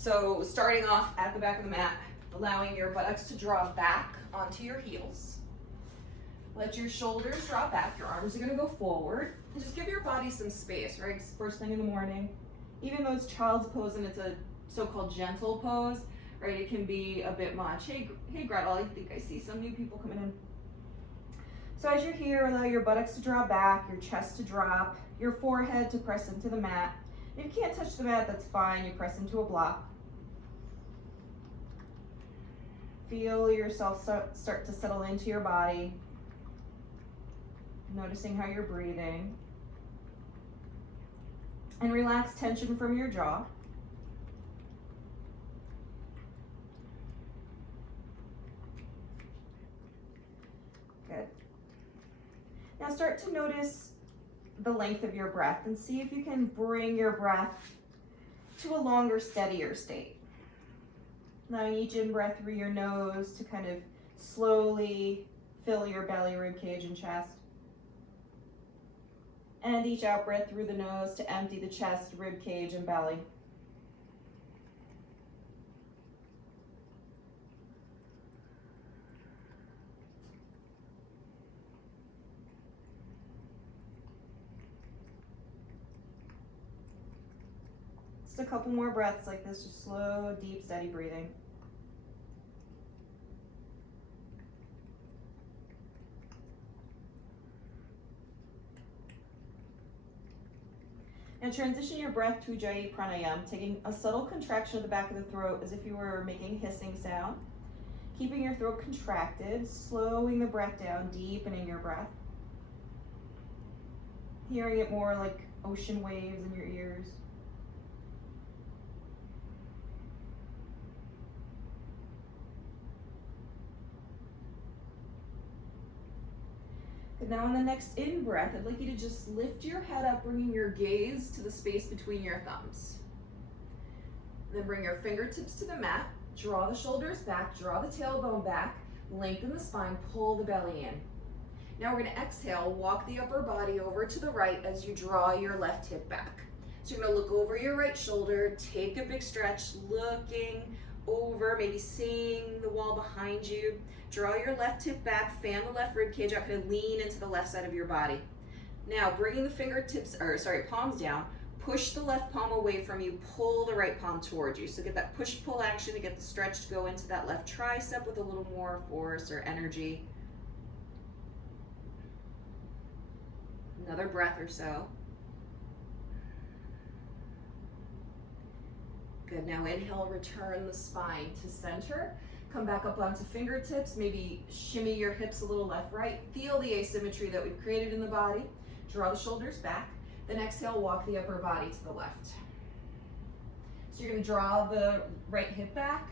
So starting off at the back of the mat, allowing your buttocks to draw back onto your heels. Let your shoulders drop back, your arms are gonna go forward. And just give your body some space, right? It's first thing in the morning. Even though it's child's pose and it's a so-called gentle pose, right? It can be a bit much. Hey Gretel, I think I see some new people coming in. So as you're here, allow your buttocks to draw back, your chest to drop, your forehead to press into the mat. If you can't touch the mat, that's fine. You press into a block. Feel yourself start to settle into your body. Noticing how you're breathing. And relax tension from your jaw. Good. Now start to notice the length of your breath and see if you can bring your breath to a longer, steadier state. Allowing each in-breath through your nose to kind of slowly fill your belly, rib cage, and chest. And each out-breath through the nose to empty the chest, rib cage, and belly. Just a couple more breaths like this, just slow, deep, steady breathing. Now transition your breath to Ujjayi Pranayama, taking a subtle contraction of the back of the throat as if you were making a hissing sound. Keeping your throat contracted, slowing the breath down, deepening your breath. Hearing it more like ocean waves in your ears. Good. Now on the next in-breath, I'd like you to just lift your head up, bringing your gaze to the space between your thumbs. Then bring your fingertips to the mat, draw the shoulders back, draw the tailbone back, lengthen the spine, pull the belly in. Now we're gonna exhale, walk the upper body over to the right as you draw your left hip back. So you're gonna look over your right shoulder, take a big stretch, looking over, maybe seeing the wall behind you. Draw your left hip back, fan the left rib cage out, kind of lean into the left side of your body. Now bringing the palms down, push the left palm away from you, pull the right palm towards you. So get that push-pull action to get the stretch to go into that left tricep with a little more force or energy. Another breath or so. Good, now inhale, return the spine to center. Come back up onto fingertips, maybe shimmy your hips a little left, right. Feel the asymmetry that we've created in the body. Draw the shoulders back. Then exhale, walk the upper body to the left. So you're gonna draw the right hip back,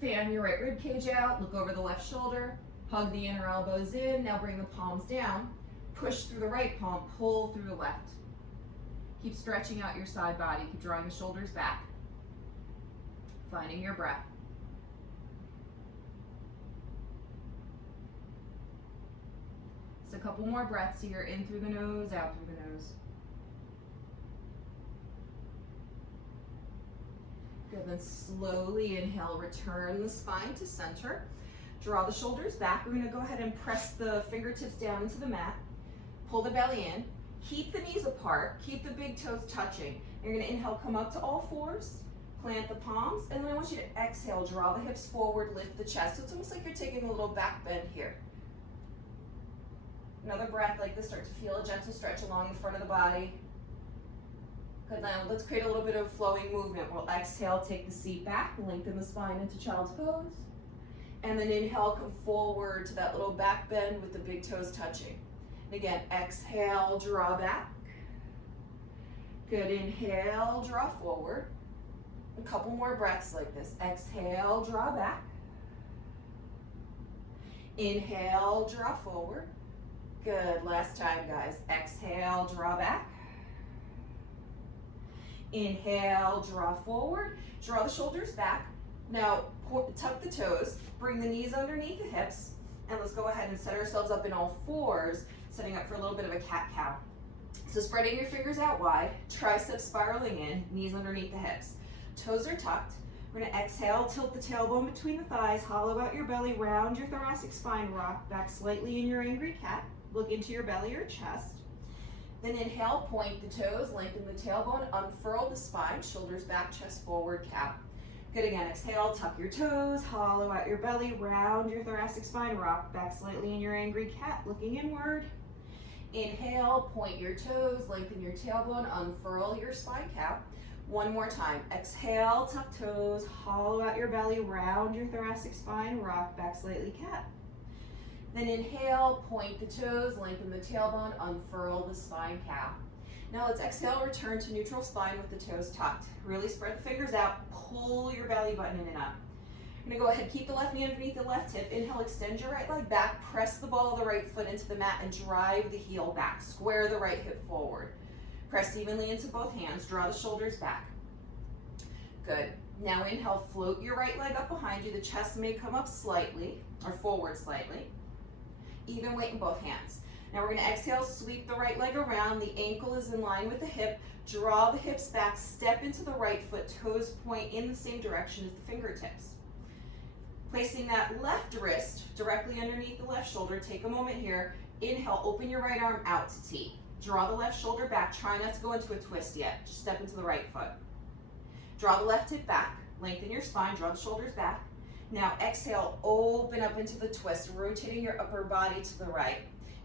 fan your right rib cage out, look over the left shoulder, hug the inner elbows in. Now bring the palms down, push through the right palm, pull through the left. Keep stretching out your side body, keep drawing the shoulders back. Finding your breath. Just a couple more breaths here, in through the nose, out through the nose. Good, then slowly inhale, return the spine to center. Draw the shoulders back. We're gonna go ahead and press the fingertips down into the mat. Pull the belly in. Keep the knees apart, keep the big toes touching. You're gonna inhale, come up to all fours, plant the palms, and then I want you to exhale, draw the hips forward, lift the chest. So it's almost like you're taking a little back bend here. Another breath like this, start to feel a gentle stretch along the front of the body. Good, now let's create a little bit of flowing movement. We'll exhale, take the seat back, lengthen the spine into child's pose. And then inhale, come forward to that little back bend with the big toes touching. Again, exhale, draw back. Good, inhale, draw forward. A couple more breaths like this. Exhale, draw back. Inhale, draw forward. Good, last time guys. Exhale, draw back. Inhale, draw forward. Draw the shoulders back. Now, tuck the toes, bring the knees underneath the hips, and let's go ahead and set ourselves up in all fours, setting up for a little bit of a cat-cow. So spreading your fingers out wide, triceps spiraling in, knees underneath the hips. toes are tucked. We're gonna exhale, tilt the tailbone between the thighs, hollow out your belly, round your thoracic spine, rock back slightly in your angry cat. Look into your belly or chest. Then inhale, point the toes, lengthen the tailbone, unfurl the spine, shoulders back, chest forward, cat. Good, again, exhale, tuck your toes, hollow out your belly, round your thoracic spine, rock back slightly in your angry cat, looking inward. Inhale, point your toes, lengthen your tailbone, unfurl your spine, cat. One more time. Exhale, tuck toes, hollow out your belly, round your thoracic spine, rock back slightly, cat. Then inhale, point the toes, lengthen the tailbone, unfurl the spine, cat. Now let's exhale, return to neutral spine with the toes tucked. Really spread the fingers out, pull your belly button in and up. I'm gonna go ahead, keep the left knee underneath the left hip. Inhale, extend your right leg back, press the ball of the right foot into the mat and drive the heel back. Square the right hip forward. Press evenly into both hands, draw the shoulders back. Good. Now inhale, float your right leg up behind you. The chest may come up slightly, or forward slightly. Even weight in both hands. Now we're gonna exhale, sweep the right leg around. The ankle is in line with the hip. Draw the hips back, step into the right foot, toes point in the same direction as the fingertips. Placing that left wrist directly underneath the left shoulder, take a moment here. Inhale, open your right arm out to T. Draw the left shoulder back. Try not to go into a twist yet. Just step into the right foot. Draw the left hip back. Lengthen your spine. Draw the shoulders back. Now exhale, open up into the twist, rotating your upper body to the right.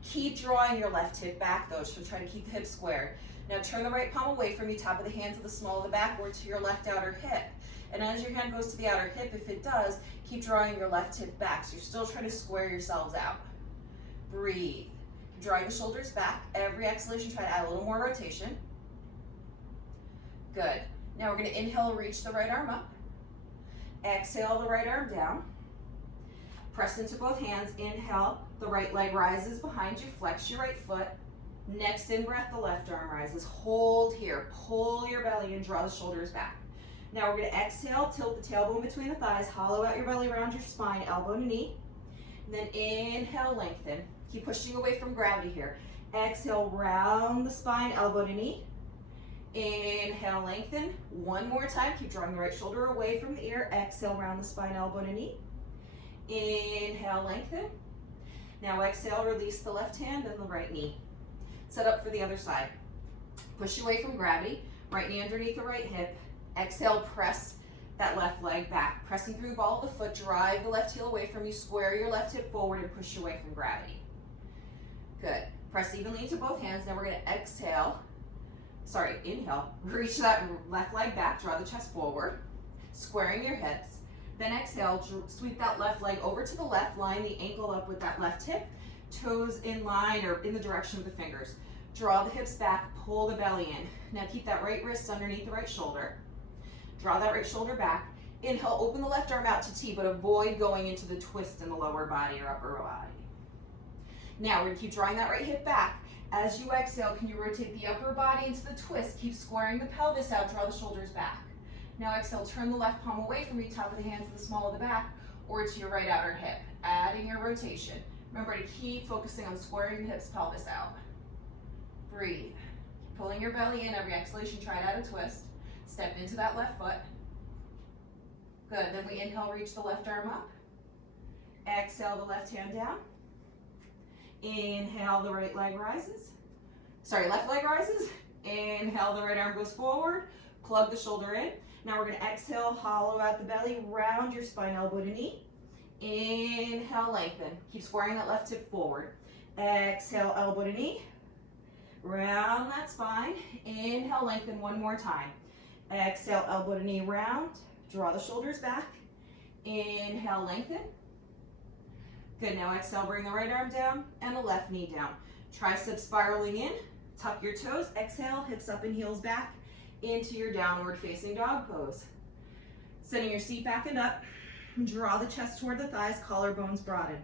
Keep drawing your left hip back though, so try to keep the hips squared. Now turn the right palm away from you, top of the hand to the small of the back or to your left outer hip. And as your hand goes to the outer hip, if it does, keep drawing your left hip back. So you're still trying to square yourselves out. Breathe. Keep drawing the shoulders back. Every exhalation, try to add a little more rotation. Good. Now we're gonna inhale, reach the right arm up. Exhale the right arm down. Press into both hands. Inhale, the right leg rises behind you. Flex your right foot. Next in breath, the left arm rises. Hold here. Pull your belly and draw the shoulders back. Now we're going to exhale, tilt the tailbone between the thighs, hollow out your belly around your spine, elbow to knee. And then inhale, lengthen. Keep pushing away from gravity here. Exhale, round the spine, elbow to knee. Inhale, lengthen. One more time. Keep drawing the right shoulder away from the ear. Exhale, round the spine, elbow to knee. Inhale, lengthen. Now exhale, release the left hand and the right knee. Set up for the other side. Push away from gravity. Right knee underneath the right hip. Exhale, press that left leg back. Pressing through the ball of the foot, drive the left heel away from you. Square your left hip forward and push away from gravity. Good. Press evenly into both hands. Now we're going to inhale. Reach that left leg back. Draw the chest forward. Squaring your hips. Then exhale, sweep that left leg over to the left, line the ankle up with that left hip, toes in line or in the direction of the fingers. Draw the hips back, pull the belly in. Now keep that right wrist underneath the right shoulder. Draw that right shoulder back. Inhale, open the left arm out to T, but avoid going into the twist in the lower body or upper body. Now we're gonna keep drawing that right hip back. As you exhale, can you rotate the upper body into the twist? Keep squaring the pelvis out, draw the shoulders back. Now exhale, turn the left palm away from you, top of the hand to the small of the back, or to your right outer hip, adding your rotation. Remember to keep focusing on squaring the hips, pelvis out. Breathe. Keep pulling your belly in. Every exhalation, try to add a twist. Step into that left foot. Good. Then we inhale, reach the left arm up. Exhale, the left hand down. Inhale, the right leg rises. Left leg rises. Inhale, the right arm goes forward. Plug the shoulder in. Now we're going to exhale, hollow out the belly, round your spine, elbow to knee. Inhale, lengthen. Keep squaring that left hip forward. Exhale, elbow to knee. Round that spine. Inhale, lengthen one more time. Exhale, elbow to knee, round. Draw the shoulders back. Inhale, lengthen. Good, now exhale, bring the right arm down and the left knee down. Triceps spiraling in. Tuck your toes. Exhale, hips up and heels back into your downward facing dog pose. Sending your seat back and up. Draw the chest toward the thighs, collarbones broaden.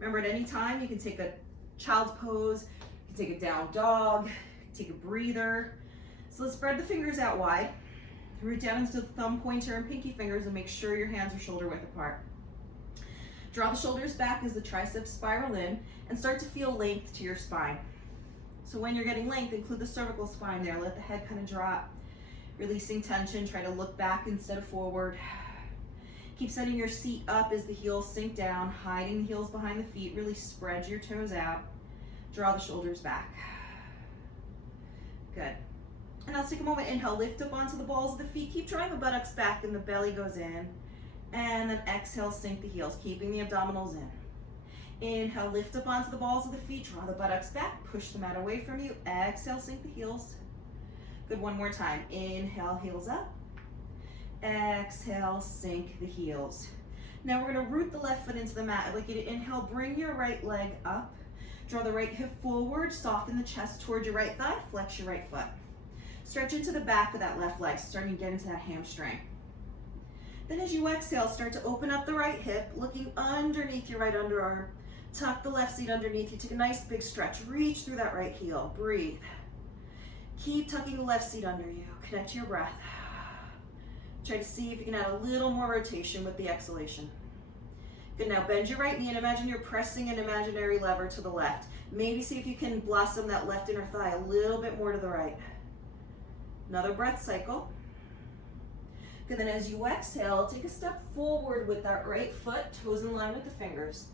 Remember, at any time, you can take a child's pose, you can take a down dog, take a breather. So let's spread the fingers out wide. Root down into the thumb, pointer, and pinky fingers and make sure your hands are shoulder width apart. Draw the shoulders back as the triceps spiral in and start to feel length to your spine. So when you're getting length, include the cervical spine there. Let the head kind of drop. Releasing tension, try to look back instead of forward. Keep sending your seat up as the heels sink down, hiding the heels behind the feet. Really spread your toes out. Draw the shoulders back. Good. And let's take a moment. Inhale, lift up onto the balls of the feet. Keep drawing the buttocks back and the belly goes in. And then exhale, sink the heels, keeping the abdominals in. Inhale, lift up onto the balls of the feet. Draw the buttocks back. Push the mat away from you. Exhale, sink the heels. Good, one more time. Inhale, heels up. Exhale, sink the heels. Now we're gonna root the left foot into the mat. I'd like you to inhale, bring your right leg up. Draw the right hip forward, soften the chest toward your right thigh, flex your right foot. Stretch into the back of that left leg, starting to get into that hamstring. Then as you exhale, start to open up the right hip, looking underneath your right underarm. Tuck the left seat underneath you, take a nice big stretch. Reach through that right heel, breathe. Keep tucking the left seat under you, connect to your breath. Try to see if you can add a little more rotation with the exhalation. Good, now bend your right knee and imagine you're pressing an imaginary lever to the left. Maybe see if you can blossom that left inner thigh a little bit more to the right. Another breath cycle. Good, then as you exhale, take a step forward with that right foot, toes in line with the fingers.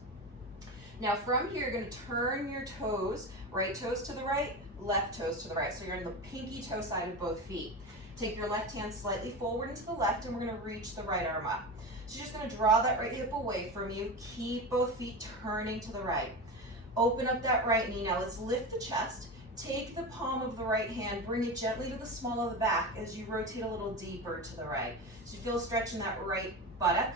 Now from here, you're gonna turn your toes, right toes to the right, left toes to the right. So you're in the pinky toe side of both feet. Take your left hand slightly forward into the left and we're gonna reach the right arm up. So you're just gonna draw that right hip away from you. Keep both feet turning to the right. Open up that right knee. Now let's lift the chest. Take the palm of the right hand, bring it gently to the small of the back as you rotate a little deeper to the right. So you feel a stretch in that right buttock,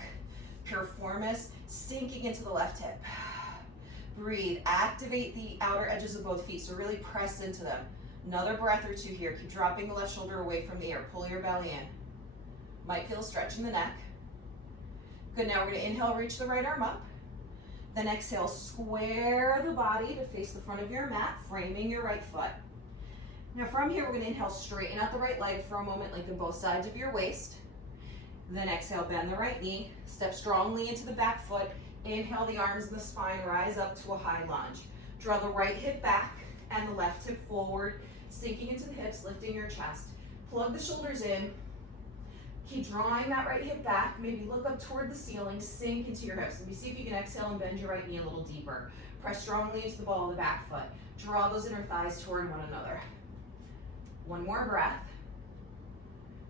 piriformis, sinking into the left hip. Breathe, activate the outer edges of both feet, so really press into them. Another breath or two here. Keep dropping the left shoulder away from the ear. Pull your belly in. Might feel a stretch in the neck. Good, now we're gonna inhale, reach the right arm up. Then exhale, square the body to face the front of your mat, framing your right foot. Now from here, we're gonna inhale, straighten out the right leg for a moment, lengthen both sides of your waist. Then exhale, bend the right knee, step strongly into the back foot. Inhale, the arms and the spine rise up to a high lunge. Draw the right hip back and the left hip forward, sinking into the hips, lifting your chest. Plug the shoulders in. Keep drawing that right hip back. Maybe look up toward the ceiling, sink into your hips. Maybe see if you can exhale and bend your right knee a little deeper. Press strongly into the ball of the back foot. Draw those inner thighs toward one another. One more breath.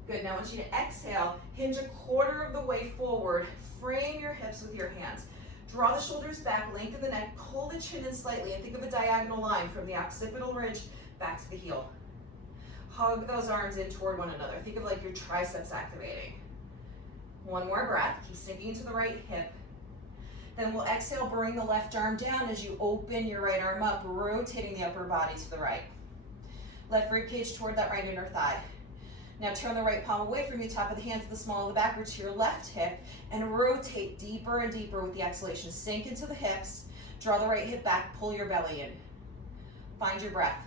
Good, now I want you to exhale, hinge a quarter of the way forward, frame your hips with your hands. Draw the shoulders back, lengthen the neck, pull the chin in slightly, and think of a diagonal line from the occipital ridge back to the heel. Hug those arms in toward one another. Think of like your triceps activating. One more breath, keep sinking into the right hip. Then we'll exhale, bring the left arm down as you open your right arm up, rotating the upper body to the right. Left rib cage toward that right inner thigh. Now turn the right palm away from you, top of the hand to the small of the back, or to your left hip, and rotate deeper and deeper with the exhalation. Sink into the hips, draw the right hip back, pull your belly in. Find your breath.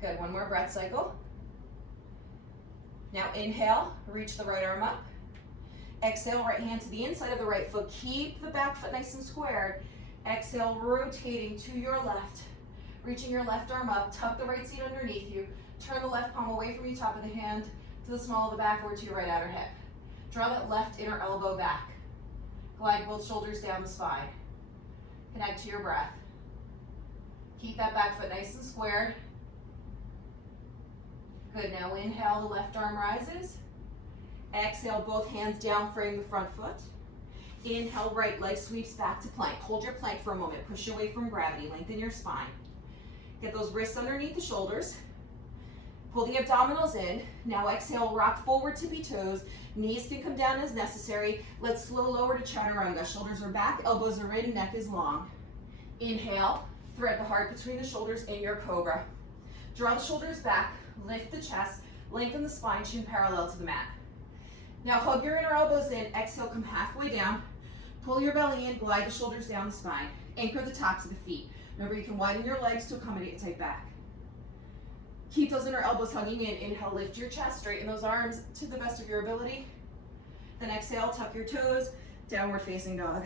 Good, one more breath cycle. Now inhale, reach the right arm up. Exhale, right hand to the inside of the right foot. Keep the back foot nice and squared. Exhale, rotating to your left. Reaching your left arm up, tuck the right seat underneath you. Turn the left palm away from you, top of the hand to the small of the back or to your right outer hip. Draw that left inner elbow back. Glide both shoulders down the spine. Connect to your breath. Keep that back foot nice and squared. Good, now inhale, the left arm rises. Exhale, both hands down, frame the front foot. Inhale, right leg sweeps back to plank. Hold your plank for a moment, push away from gravity, lengthen your spine. Get those wrists underneath the shoulders. Pull the abdominals in. Now exhale, rock forward, tippy toes. Knees can come down as necessary. Let's slow lower to chaturanga. Shoulders are back, elbows are in, neck is long. Inhale, thread the heart between the shoulders in your cobra. Draw the shoulders back, lift the chest, lengthen the spine, chin parallel to the mat. Now hug your inner elbows in, exhale, come halfway down. Pull your belly in, glide the shoulders down the spine. Anchor the tops of the feet. Remember, you can widen your legs to accommodate a tight back. Keep those inner elbows hugging in. Inhale, lift your chest, straighten those arms to the best of your ability. Then exhale, tuck your toes, downward facing dog.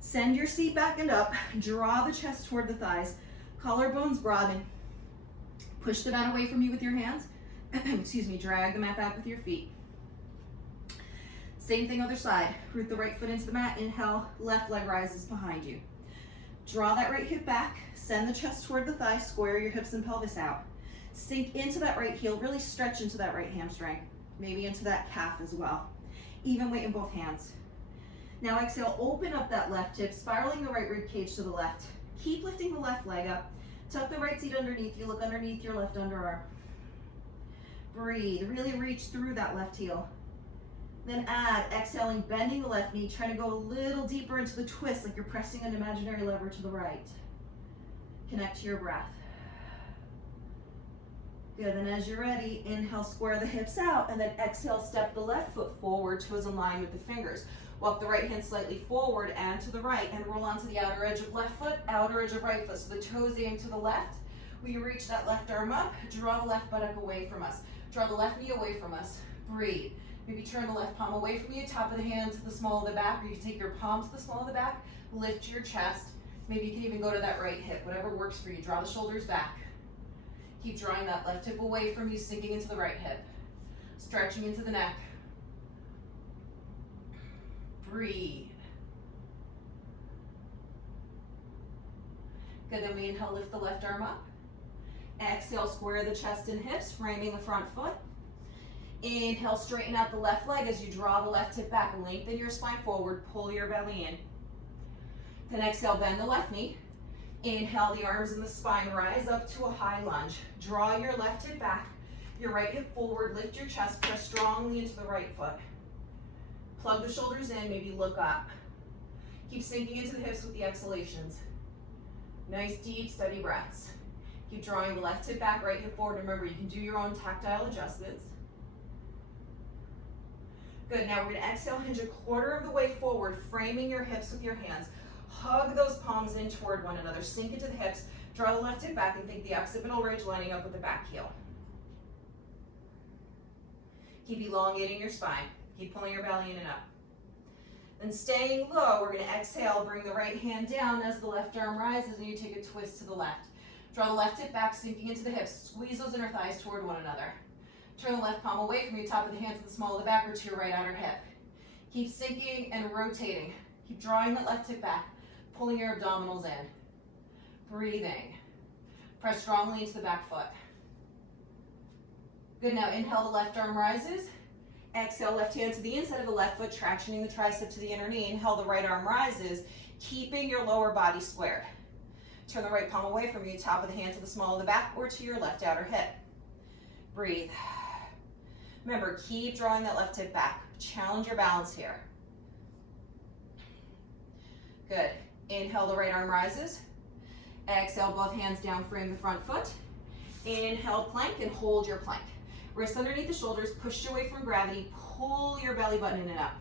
Send your seat back and up. Draw the chest toward the thighs. Collarbones broaden. Push the mat away from you with your hands. Excuse me, drag the mat back with your feet. Same thing other side. Root the right foot into the mat, inhale, left leg rises behind you. Draw that right hip back, send the chest toward the thigh, square your hips and pelvis out. Sink into that right heel, really stretch into that right hamstring, maybe into that calf as well. Even weight in both hands. Now exhale, open up that left hip, spiraling the right rib cage to the left. Keep lifting the left leg up. Tuck the right seat underneath you, look underneath your left underarm. Breathe, really reach through that left heel. Then add, exhaling, bending the left knee, trying to go a little deeper into the twist like you're pressing an imaginary lever to the right. Connect to your breath. Good, then as you're ready, inhale, square the hips out, and then exhale, step the left foot forward, toes in line with the fingers. Walk the right hand slightly forward and to the right, and roll onto the outer edge of left foot, outer edge of right foot. So the toes aim to the left. We reach that left arm up, draw the left buttock away from us. Draw the left knee away from us. Breathe. Maybe turn the left palm away from you, top of the hand to the small of the back, or you can take your palm to the small of the back, lift your chest. Maybe you can even go to that right hip, whatever works for you. Draw the shoulders back. Keep drawing that left hip away from you, sinking into the right hip. Stretching into the neck. Breathe. Good, then we inhale, lift the left arm up. Exhale, square the chest and hips, framing the front foot. Inhale, straighten out the left leg as you draw the left hip back. Lengthen your spine forward, pull your belly in. Then exhale, bend the left knee. Inhale, the arms and the spine rise up to a high lunge. Draw your left hip back, your right hip forward, lift your chest, press strongly into the right foot. Plug the shoulders in, maybe look up. Keep sinking into the hips with the exhalations. Nice, deep, steady breaths. Keep drawing the left hip back, right hip forward. Remember, you can do your own tactile adjustments. Good, now we're gonna exhale, hinge a quarter of the way forward, framing your hips with your hands. Hug those palms in toward one another. Sink into the hips, draw the left hip back and think the occipital ridge lining up with the back heel. Keep elongating your spine. Keep pulling your belly in and up. Then staying low, we're gonna exhale, bring the right hand down as the left arm rises and you take a twist to the left. Draw the left hip back, sinking into the hips. Squeeze those inner thighs toward one another. Turn the left palm away from your top of the hand to the small of the back or to your right outer hip. Keep sinking and rotating. Keep drawing that left hip back, pulling your abdominals in. Breathing. Press strongly into the back foot. Good, now inhale, the left arm rises. Exhale, left hand to the inside of the left foot, tractioning the tricep to the inner knee. Inhale, the right arm rises, keeping your lower body squared. Turn the right palm away from you, top of the hand to the small of the back or to your left outer hip. Breathe. Remember, keep drawing that left hip back. Challenge your balance here. Good. Inhale, the right arm rises. Exhale, both hands down, frame the front foot. Inhale, plank, and hold your plank. Wrists underneath the shoulders, push away from gravity, pull your belly button in and up.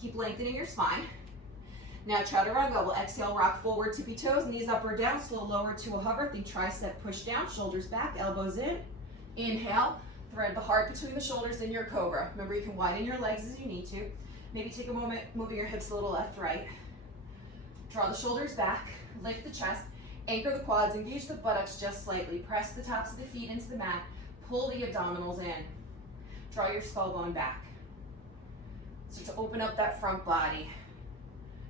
Keep lengthening your spine. Now chaturanga, we'll exhale, rock forward, tippy toes, knees up or down, slow lower to a hover, think tricep push down, shoulders back, elbows in. Inhale, thread the heart between the shoulders in your cobra. Remember, you can widen your legs as you need to. Maybe take a moment moving your hips a little left, right. Draw the shoulders back, lift the chest, anchor the quads, engage the buttocks just slightly. Press the tops of the feet into the mat, pull the abdominals in. Draw your skull bone back. Start to open up that front body,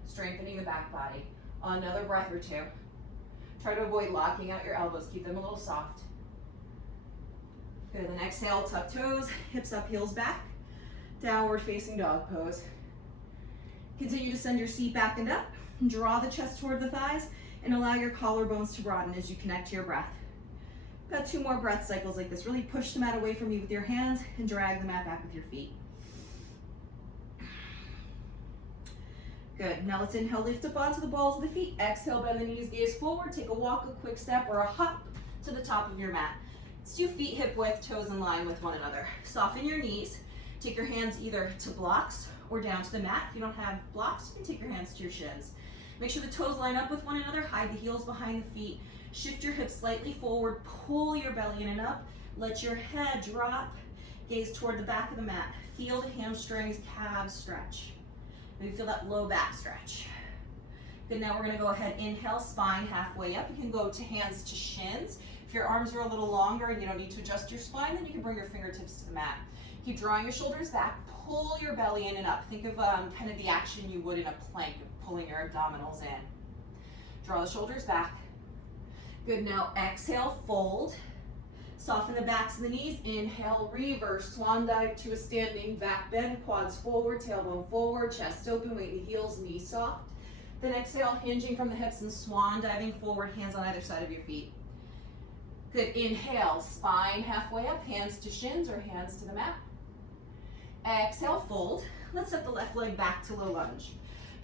strengthening the back body. Another breath or two. Try to avoid locking out your elbows, keep them a little soft. Good, then exhale, tuck toes, hips up, heels back. Downward facing dog pose. Continue to send your seat back and up. Draw the chest toward the thighs and allow your collarbones to broaden as you connect to your breath. Got 2 more breath cycles like this. Really push the mat away from you with your hands and drag the mat back with your feet. Good, now let's inhale, lift up onto the balls of the feet. Exhale, bend the knees, gaze forward. Take a walk, a quick step, or a hop to the top of your mat. Let's do feet hip width, toes in line with one another. Soften your knees. Take your hands either to blocks or down to the mat. If you don't have blocks, you can take your hands to your shins. Make sure the toes line up with one another. Hide the heels behind the feet. Shift your hips slightly forward. Pull your belly in and up. Let your head drop. Gaze toward the back of the mat. Feel the hamstrings, calves stretch. Maybe feel that low back stretch. Good, now we're gonna go ahead, inhale, spine halfway up. You can go to hands to shins. If your arms are a little longer and you don't need to adjust your spine, then you can bring your fingertips to the mat. Keep drawing your shoulders back, pull your belly in and up. Think of kind of the action you would in a plank of pulling your abdominals in. Draw the shoulders back. Good, now exhale, fold. Soften the backs of the knees. Inhale, reverse swan dive to a standing back bend, quads forward, tailbone forward, chest open, weight in the heels, knees soft. Then exhale, hinging from the hips and swan diving forward, hands on either side of your feet. Good, inhale, spine halfway up, hands to shins or hands to the mat. Exhale, fold. Let's step the left leg back to low lunge.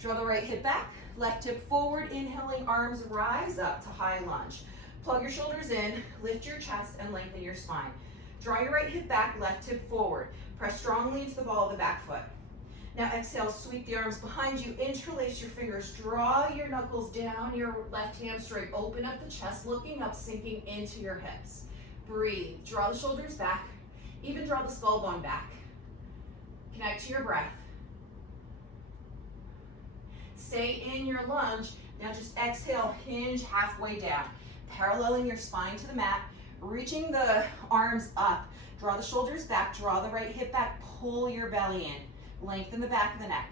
Draw the right hip back, left hip forward, inhaling, arms rise up to high lunge. Plug your shoulders in, lift your chest, and lengthen your spine. Draw your right hip back, left hip forward. Press strongly into the ball of the back foot. Now exhale, sweep the arms behind you, interlace your fingers, draw your knuckles down your left hamstring, open up the chest, looking up, sinking into your hips. Breathe, draw the shoulders back, even draw the skull bone back. Connect to your breath. Stay in your lunge. Now just exhale, hinge halfway down. Paralleling your spine to the mat, reaching the arms up. Draw the shoulders back, draw the right hip back, pull your belly in. Lengthen the back of the neck.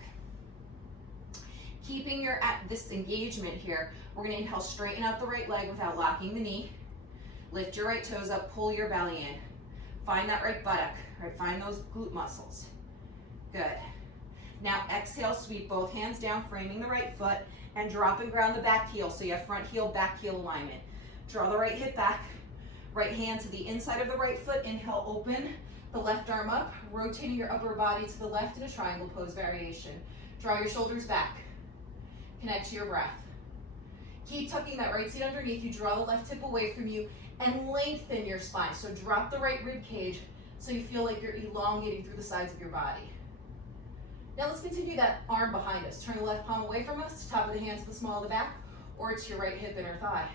Keeping your at this engagement here, we're gonna inhale, straighten out the right leg without locking the knee. Lift your right toes up, pull your belly in. Find that right buttock, right? Find those glute muscles. Good. Now exhale, sweep both hands down, framing the right foot, and drop and ground the back heel. So you have front heel, back heel alignment. Draw the right hip back, right hand to the inside of the right foot. Inhale, open the left arm up, rotating your upper body to the left in a triangle pose variation. Draw your shoulders back. Connect to your breath. Keep tucking that right seat underneath you. Draw the left hip away from you and lengthen your spine. So drop the right rib cage so you feel like you're elongating through the sides of your body. Now let's continue that arm behind us. Turn the left palm away from us, top of the hands to the small of the back, or to your right hip, inner thigh.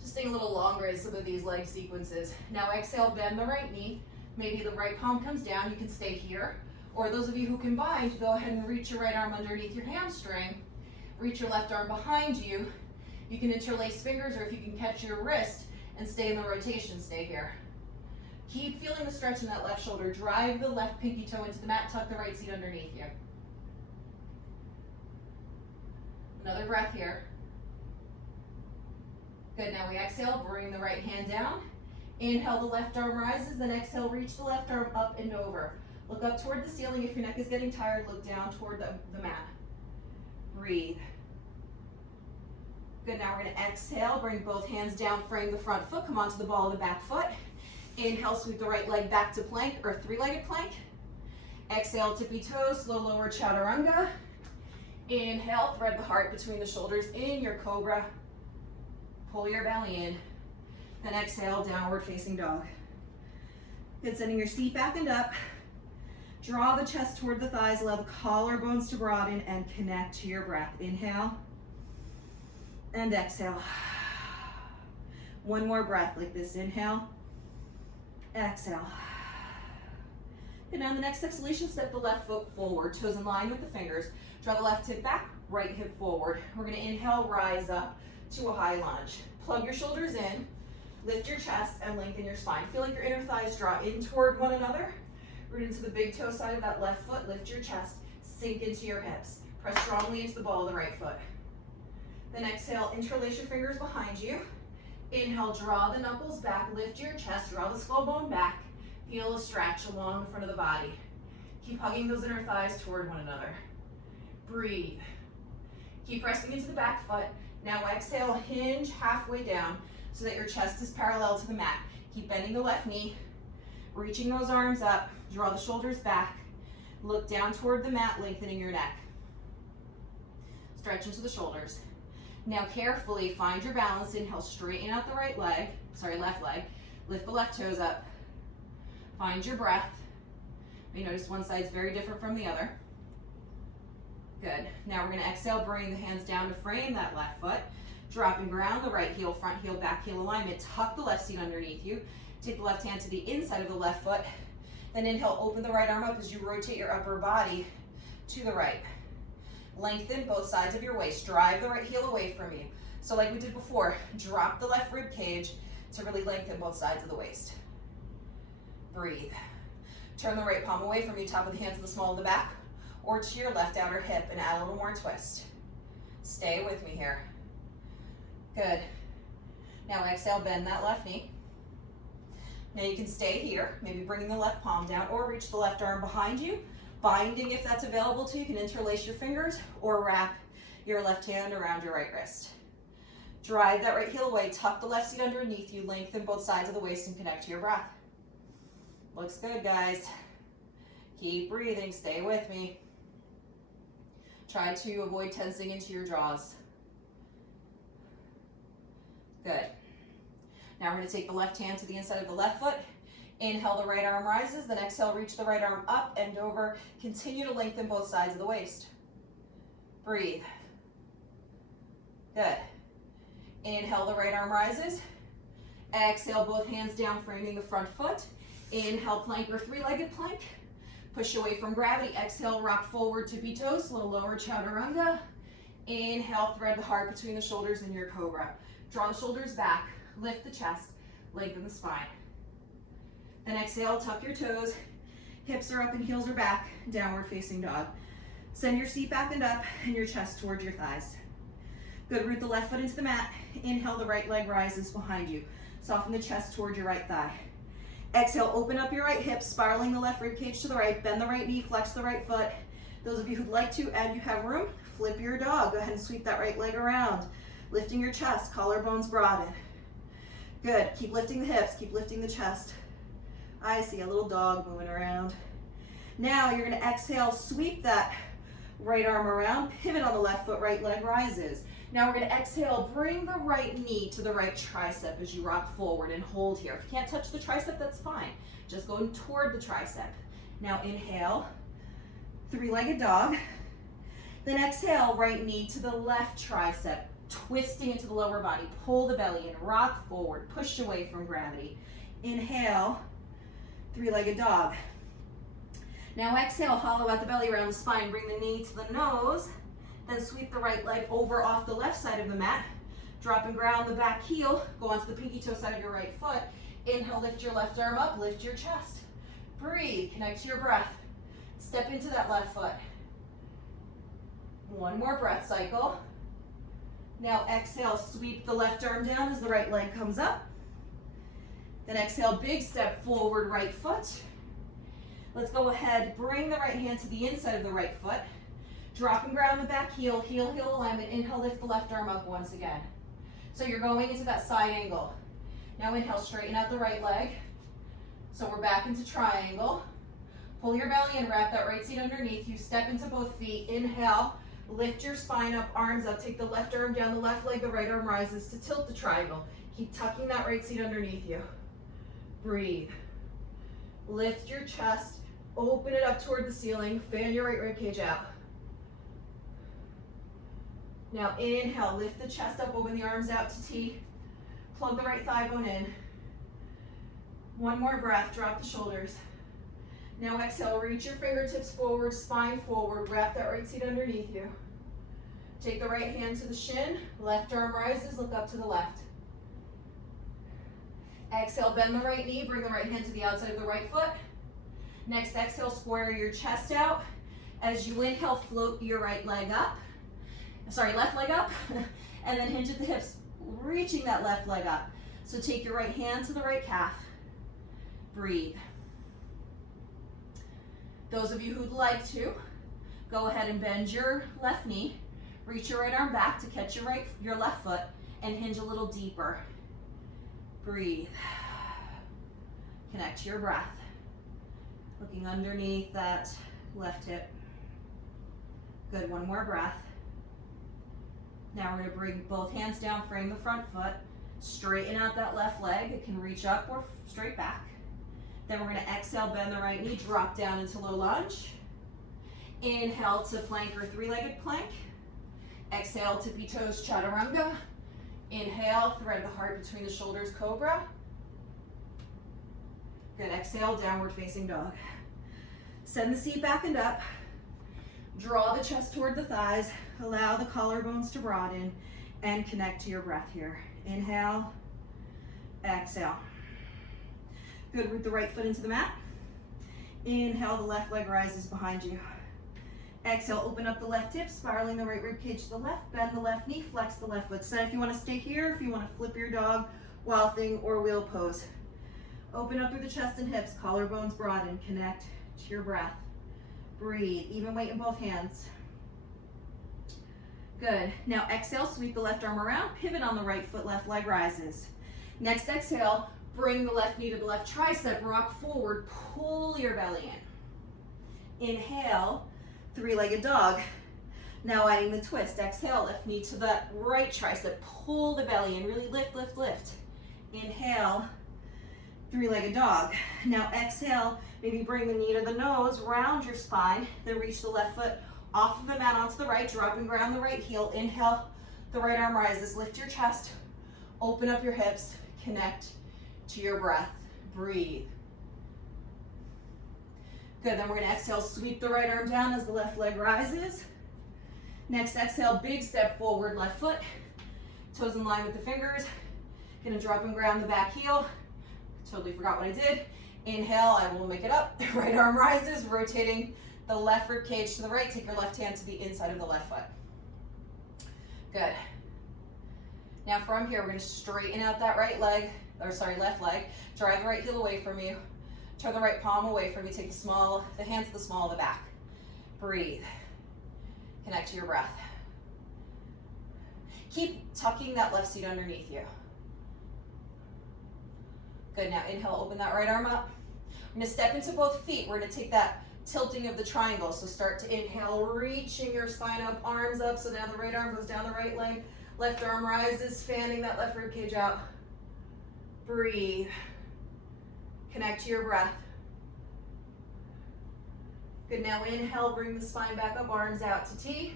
Just staying a little longer in some of these leg sequences. Now exhale, bend the right knee. Maybe the right palm comes down, you can stay here. Or those of you who can bind, go ahead and reach your right arm underneath your hamstring. Reach your left arm behind you. You can interlace fingers, or if you can catch your wrist and stay in the rotation, stay here. Keep feeling the stretch in that left shoulder. Drive the left pinky toe into the mat, tuck the right seat underneath you. Another breath here. Good, now we exhale, bring the right hand down. Inhale, the left arm rises, then exhale, reach the left arm up and over. Look up toward the ceiling. If your neck is getting tired, look down toward the mat. Breathe. Good, now we're gonna exhale, bring both hands down, frame the front foot, come onto the ball of the back foot. Inhale, sweep the right leg back to plank or three-legged plank. Exhale, tippy toes, slow lower chaturanga. Inhale, thread the heart between the shoulders in your cobra. Pull your belly in. Then exhale, downward facing dog. Good, sending your seat back and up. Draw the chest toward the thighs, allow the collarbones to broaden and connect to your breath. Inhale and exhale. One more breath like this. Inhale. Exhale. And now in the next exhalation, step the left foot forward, toes in line with the fingers. Draw the left hip back, right hip forward. We're gonna inhale, rise up to a high lunge. Plug your shoulders in, lift your chest, and lengthen your spine. Feel like your inner thighs draw in toward one another. Root into the big toe side of that left foot, lift your chest, sink into your hips. Press strongly into the ball of the right foot. Then exhale, interlace your fingers behind you. Inhale, draw the knuckles back, lift your chest, draw the skull bone back. Feel a stretch along the front of the body. Keep hugging those inner thighs toward one another. Breathe. Keep pressing into the back foot. Now exhale, hinge halfway down so that your chest is parallel to the mat. Keep bending the left knee, reaching those arms up, draw the shoulders back, look down toward the mat, lengthening your neck. Stretch into the shoulders. Now carefully find your balance. Inhale, straighten out the left leg. Lift the left toes up. Find your breath. You notice one side's very different from the other. Good. Now we're gonna exhale, bring the hands down to frame that left foot. Drop and ground the right heel, front heel, back heel alignment. Tuck the left seat underneath you. Take the left hand to the inside of the left foot. Then inhale, open the right arm up as you rotate your upper body to the right. Lengthen both sides of your waist. Drive the right heel away from you. So like we did before, drop the left rib cage, to really lengthen both sides of the waist. Breathe. Turn the right palm away from you, top of the hand to the small of the back, or to your left outer hip, and add a little more twist. Stay with me here. Good. Now exhale, bend that left knee. Now you can stay here, maybe bringing the left palm down, or reach the left arm behind you. Binding, if that's available to you, you can interlace your fingers, or wrap your left hand around your right wrist. Drive that right heel away, tuck the left seat underneath you, lengthen both sides of the waist, and connect to your breath. Looks good, guys. Keep breathing, stay with me. Try to avoid tensing into your jaws. Good. Now we're going to take the left hand to the inside of the left foot. Inhale, the right arm rises. Then exhale, reach the right arm up and over. Continue to lengthen both sides of the waist. Breathe. Good. Inhale, the right arm rises. Exhale, both hands down, framing the front foot. Inhale, plank or three-legged plank. Push away from gravity. Exhale, rock forward to Pitos, little lower chaturanga. Inhale, thread the heart between the shoulders in your cobra. Draw the shoulders back, lift the chest, lengthen the spine. Then exhale, tuck your toes, hips are up and heels are back, downward facing dog. Send your seat back and up and your chest towards your thighs. Good, root the left foot into the mat. Inhale, the right leg rises behind you. Soften the chest toward your right thigh. Exhale, open up your right hip, spiraling the left rib cage to the right, bend the right knee, flex the right foot. Those of you who'd like to and you have room, flip your dog. Go ahead and sweep that right leg around, lifting your chest, collarbones broaden. Good, keep lifting the hips, keep lifting the chest. I see a little dog moving around. Now you're gonna exhale, sweep that right arm around, pivot on the left foot, right leg rises. Now we're gonna exhale, bring the right knee to the right tricep as you rock forward and hold here. If you can't touch the tricep, that's fine. Just going toward the tricep. Now inhale, three-legged dog. Then exhale, right knee to the left tricep, twisting into the lower body. Pull the belly in, rock forward, push away from gravity. Inhale, three-legged dog. Now exhale, hollow out the belly around the spine, bring the knee to the nose. Then sweep the right leg over off the left side of the mat. Drop and ground the back heel. Go onto the pinky toe side of your right foot. Inhale, lift your left arm up, lift your chest. Breathe, connect to your breath. Step into that left foot. One more breath cycle. Now exhale, sweep the left arm down as the right leg comes up. Then exhale, big step forward, right foot. Let's go ahead, bring the right hand to the inside of the right foot. Drop and ground the back heel, heel alignment. Inhale, lift the left arm up once again. So you're going into that side angle. Now inhale, straighten out the right leg. So we're back into triangle. Pull your belly in, wrap that right seat underneath you. Step into both feet. Inhale, lift your spine up, arms up. Take the left arm down the left leg, the right arm rises to tilt the triangle. Keep tucking that right seat underneath you. Breathe. Lift your chest, open it up toward the ceiling, fan your right rib cage out. Now inhale, lift the chest up, open the arms out to T. Plug the right thigh bone in. One more breath, drop the shoulders. Now exhale, reach your fingertips forward, spine forward, wrap that right seat underneath you. Take the right hand to the shin, left arm rises, look up to the left. Exhale, bend the right knee, bring the right hand to the outside of the right foot. Next exhale, square your chest out. As you inhale, float your right leg up. Left leg up, and then hinge at the hips, reaching that left leg up. So take your right hand to the right calf. Breathe. Those of you who'd like to, go ahead and bend your left knee, reach your right arm back to catch your left foot, and hinge a little deeper. Breathe. Connect to your breath. Looking underneath that left hip. Good, one more breath. Now we're going to bring both hands down, frame the front foot, straighten out that left leg. It can reach up or straight back. Then we're going to exhale, bend the right knee, drop down into low lunge. Inhale to plank or three-legged plank. Exhale to Pitos chaturanga. Inhale, thread the heart between the shoulders, cobra. Good, exhale, downward facing dog. Send the seat back and up. Draw the chest toward the thighs. Allow the collarbones to broaden and connect to your breath here. Inhale, Exhale. Good, root the right foot into the mat. Inhale, the left leg rises behind you. Exhale, open up the left hip, spiraling the right rib cage to the left, bend the left knee, flex the left foot. Decide if you want to stay here, if you want to flip your dog, wild thing, or wheel pose. Open up through the chest and hips, collarbones broaden, connect to your breath. Breathe, even weight in both hands. Good, now exhale, sweep the left arm around, pivot on the right foot, left leg rises. Next exhale, bring the left knee to the left tricep, rock forward, pull your belly in. Inhale, three-legged dog. Now adding the twist. Exhale, left knee to the right tricep, pull the belly in, really lift, lift, lift. Inhale, three-legged dog. Now exhale, maybe bring the knee to the nose, round your spine, then reach the left foot off of the mat onto the right, drop and ground the right heel. Inhale, the right arm rises, lift your chest, open up your hips, connect to your breath. Breathe. Good, then we're gonna exhale, sweep the right arm down as the left leg rises. Next exhale, big step forward, left foot, toes in line with the fingers. Gonna drop and ground the back heel. Totally forgot what I did. Inhale, I will make it up. Right arm rises, rotating the left rib cage to the right. Take your left hand to the inside of the left foot. Good. Now from here, we're gonna straighten out that left leg. Drive the right heel away from you. Turn the right palm away from you. Take the hands to the small of the back. Breathe. Connect to your breath. Keep tucking that left seat underneath you. Good, now inhale, open that right arm up. I'm gonna step into both feet. We're gonna take that tilting of the triangle. So start to inhale, reaching your spine up, arms up. So now the right arm goes down the right leg. Left arm rises, fanning that left rib cage out. Breathe. Connect to your breath. Good, now inhale, bring the spine back up, arms out to T.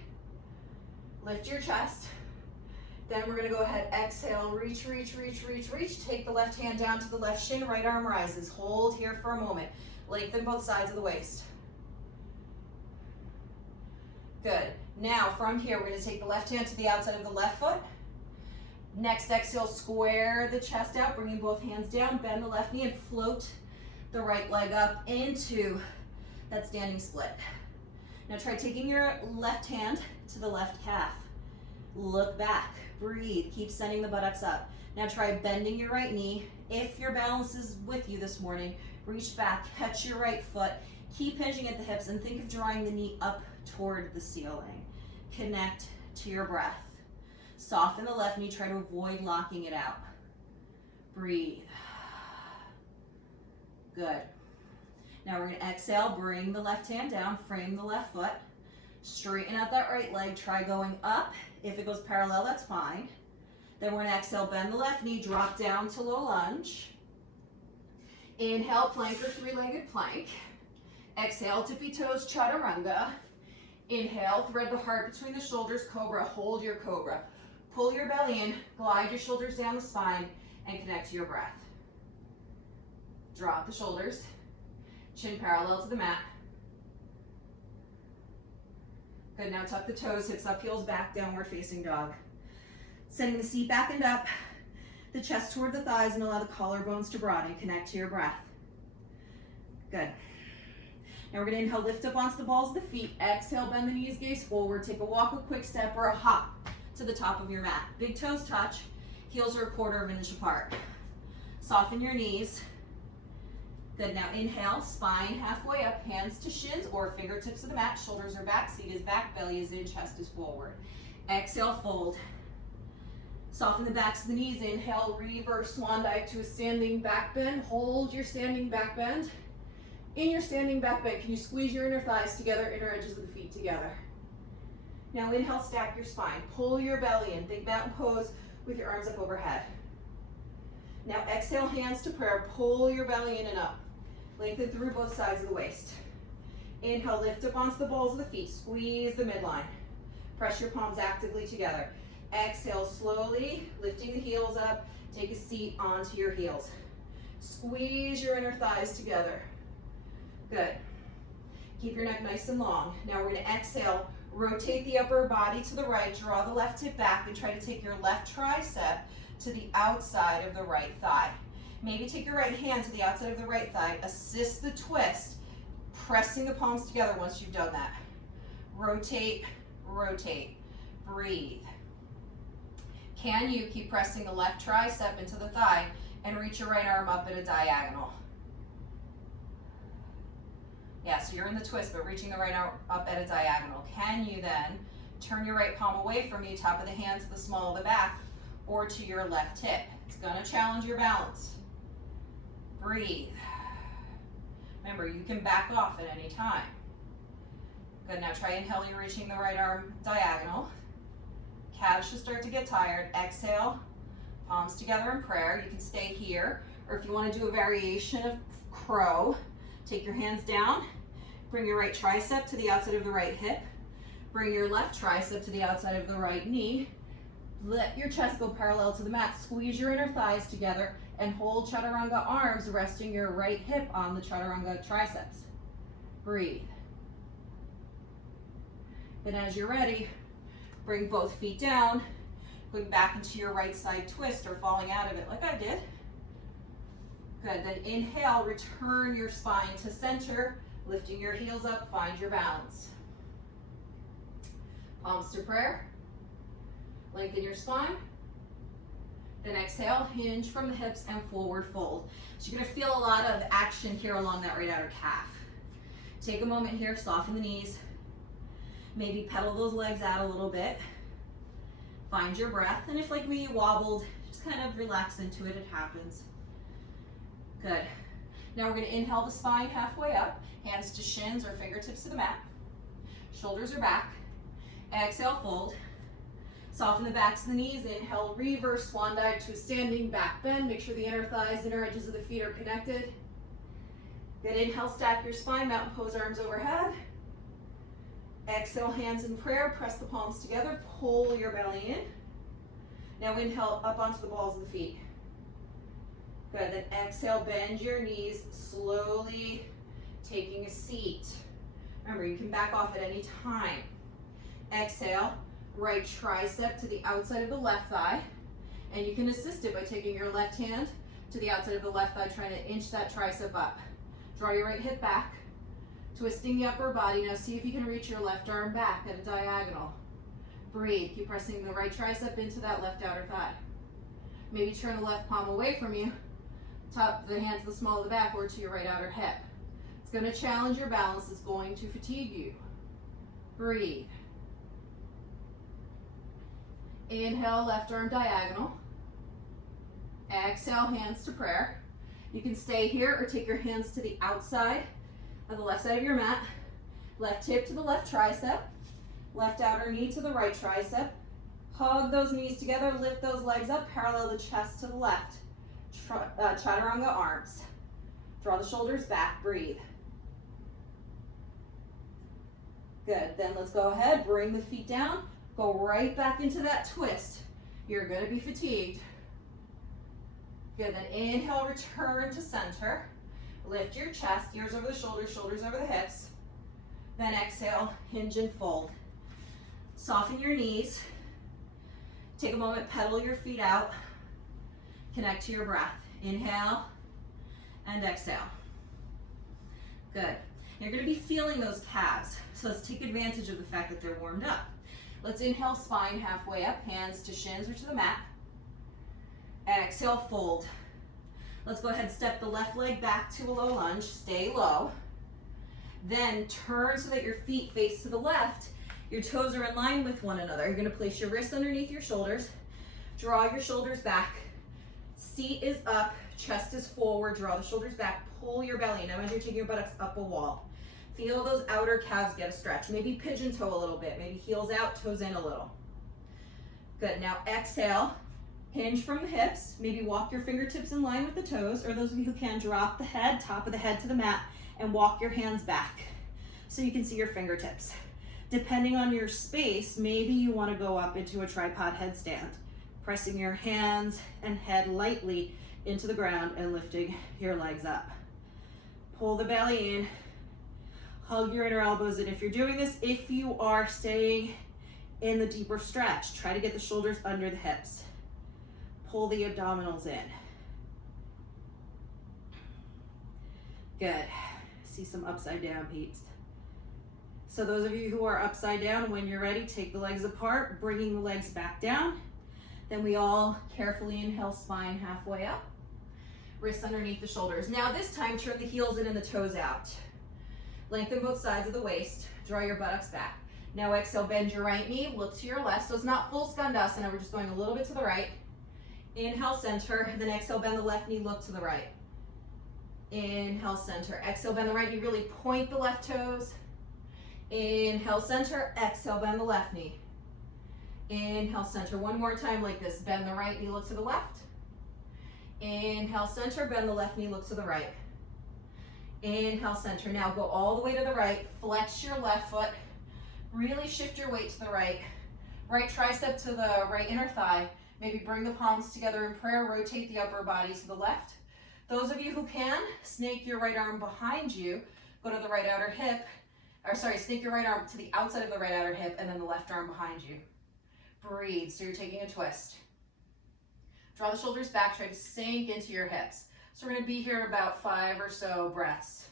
Lift your chest. Then we're gonna go ahead, exhale, reach, reach, reach, reach, reach. Take the left hand down to the left shin, right arm rises. Hold here for a moment. Lengthen both sides of the waist. Good. Now from here, we're gonna take the left hand to the outside of the left foot. Next exhale, square the chest out, bringing both hands down, bend the left knee and float the right leg up into that standing split. Now try taking your left hand to the left calf. Look back, breathe, keep sending the buttocks up. Now try bending your right knee. If your balance is with you this morning, reach back, catch your right foot, keep hinging at the hips and think of drawing the knee up toward the ceiling. Connect to your breath. Soften the left knee, try to avoid locking it out. Breathe. Good. Now we're gonna exhale, bring the left hand down, frame the left foot, straighten out that right leg, try going up. If it goes parallel, that's fine. Then we're gonna exhale, bend the left knee, drop down to low lunge. Inhale, plank or three-legged plank. Exhale, tippy toes, chaturanga. Inhale, thread the heart between the shoulders, cobra, hold your cobra. Pull your belly in, glide your shoulders down the spine, and connect to your breath. Drop the shoulders, chin parallel to the mat. Good, now tuck the toes, hips up, heels back, downward facing dog. Sending the seat back and up, the chest toward the thighs and allow the collarbones to broaden. Connect to your breath. Good. Now we're gonna inhale, lift up onto the balls of the feet. Exhale, bend the knees, gaze forward. Take a walk, a quick step, or a hop to the top of your mat. Big toes touch, heels are 1/4 of an inch apart. Soften your knees. Good, now inhale, spine halfway up, hands to shins or fingertips to the mat. Shoulders are back, seat is back, belly is in, chest is forward. Exhale, fold. Soften the backs of the knees. Inhale, reverse swan dive to a standing back bend. Hold your standing back bend. In your standing back bend, can you squeeze your inner thighs together, inner edges of the feet together? Now inhale, stack your spine. Pull your belly in. Big mountain pose with your arms up overhead. Now exhale, hands to prayer. Pull your belly in and up. Lengthen through both sides of the waist. Inhale, lift up onto the balls of the feet. Squeeze the midline. Press your palms actively together. Exhale slowly, lifting the heels up. Take a seat onto your heels. Squeeze your inner thighs together. Good. Keep your neck nice and long. Now we're gonna exhale, rotate the upper body to the right, draw the left hip back and try to take your left tricep to the outside of the right thigh. Maybe take your right hand to the outside of the right thigh, assist the twist, pressing the palms together once you've done that. Rotate, rotate, breathe. Can you keep pressing the left tricep into the thigh and reach your right arm up at a diagonal? Yeah, so you're in the twist, but reaching the right arm up at a diagonal. Can you then turn your right palm away from you, top of the hand to the small of the back, or to your left hip? It's gonna challenge your balance. Breathe. Remember, you can back off at any time. Good, now try inhale, you're reaching the right arm diagonal. Calves should start to get tired. Exhale, palms together in prayer. You can stay here, or if you want to do a variation of crow, take your hands down, bring your right tricep to the outside of the right hip, bring your left tricep to the outside of the right knee, let your chest go parallel to the mat, squeeze your inner thighs together, and hold chaturanga arms, resting your right hip on the chaturanga triceps. Breathe. Then as you're ready, bring both feet down, going back into your right side twist or falling out of it like I did. Good, then inhale, return your spine to center, lifting your heels up, find your balance. Palms to prayer, lengthen your spine. Then exhale, hinge from the hips and forward fold. So you're gonna feel a lot of action here along that right outer calf. Take a moment here, soften the knees. Maybe pedal those legs out a little bit. Find your breath, and if like me you wobbled, just kind of relax into it, it happens. Good. Now we're gonna inhale the spine halfway up, hands to shins or fingertips to the mat. Shoulders are back. Exhale, fold. Soften the backs of the knees. Inhale, reverse swan dive to a standing back bend. Make sure the inner thighs, inner edges of the feet are connected. Then inhale, stack your spine, mountain pose, arms overhead. Exhale, hands in prayer, press the palms together, pull your belly in. Now inhale, up onto the balls of the feet. Good, then exhale, bend your knees, slowly taking a seat. Remember, you can back off at any time. Exhale, right tricep to the outside of the left thigh, and you can assist it by taking your left hand to the outside of the left thigh, trying to inch that tricep up. Draw your right hip back, twisting the upper body. Now see if you can reach your left arm back at a diagonal. Breathe, keep pressing the right tricep into that left outer thigh. Maybe turn the left palm away from you, top the hand to the small of the back or to your right outer hip. It's gonna challenge your balance, it's going to fatigue you. Breathe. Inhale, left arm diagonal. Exhale, hands to prayer. You can stay here or take your hands to the outside of the left side of your mat. Left hip to the left tricep. Left outer knee to the right tricep. Hug those knees together, lift those legs up, parallel the chest to the left. Chaturanga arms. Draw the shoulders back, breathe. Good, then let's go ahead, bring the feet down, go right back into that twist. You're gonna be fatigued. Good, then inhale, return to center. Lift your chest, ears over the shoulders, shoulders over the hips. Then exhale, hinge and fold. Soften your knees. Take a moment, pedal your feet out. Connect to your breath. Inhale and exhale. Good. You're gonna be feeling those calves, so let's take advantage of the fact that they're warmed up. Let's inhale, spine halfway up, hands to shins or to the mat. Exhale, fold. Let's go ahead, step the left leg back to a low lunge, stay low. Then turn so that your feet face to the left. Your toes are in line with one another. You're gonna place your wrists underneath your shoulders, draw your shoulders back. Seat is up, chest is forward, draw the shoulders back, pull your belly. Now as you're taking your buttocks up a wall, feel those outer calves get a stretch. Maybe pigeon toe a little bit, maybe heels out, toes in a little. Good, now exhale, hinge from the hips, maybe walk your fingertips in line with the toes, or those of you who can, drop the head, top of the head to the mat, and walk your hands back so you can see your fingertips. Depending on your space, maybe you want to go up into a tripod headstand, pressing your hands and head lightly into the ground and lifting your legs up. Pull the belly in, hug your inner elbows, and if you're doing this, if you are staying in the deeper stretch, try to get the shoulders under the hips. Pull the abdominals in. Good. See some upside down, peeps. So those of you who are upside down, when you're ready, take the legs apart, bringing the legs back down. Then we all carefully inhale, spine halfway up. Wrists underneath the shoulders. Now this time, turn the heels in and the toes out. Lengthen both sides of the waist. Draw your buttocks back. Now exhale, bend your right knee, look to your left. So it's not full skandasana, we're just going a little bit to the right. Inhale, center, then exhale, bend the left knee, look to the right. Inhale, center. Exhale, bend the right knee, really point the left toes. Inhale, center, exhale, bend the left knee. Inhale, center. One more time like this. Bend the right knee, look to the left. Inhale, center, bend the left knee, look to the right. Inhale, center. Now go all the way to the right. Flex your left foot. Really shift your weight to the right. Right tricep to the right inner thigh. Maybe bring the palms together in prayer. Rotate the upper body to the left. Those of you who can, snake your right arm behind you. Go to the right outer hip. Or sorry, snake your right arm to the outside of the right outer hip and then the left arm behind you. Breathe, so you're taking a twist. Draw the shoulders back, try to sink into your hips. So we're gonna be here about 5 or so breaths.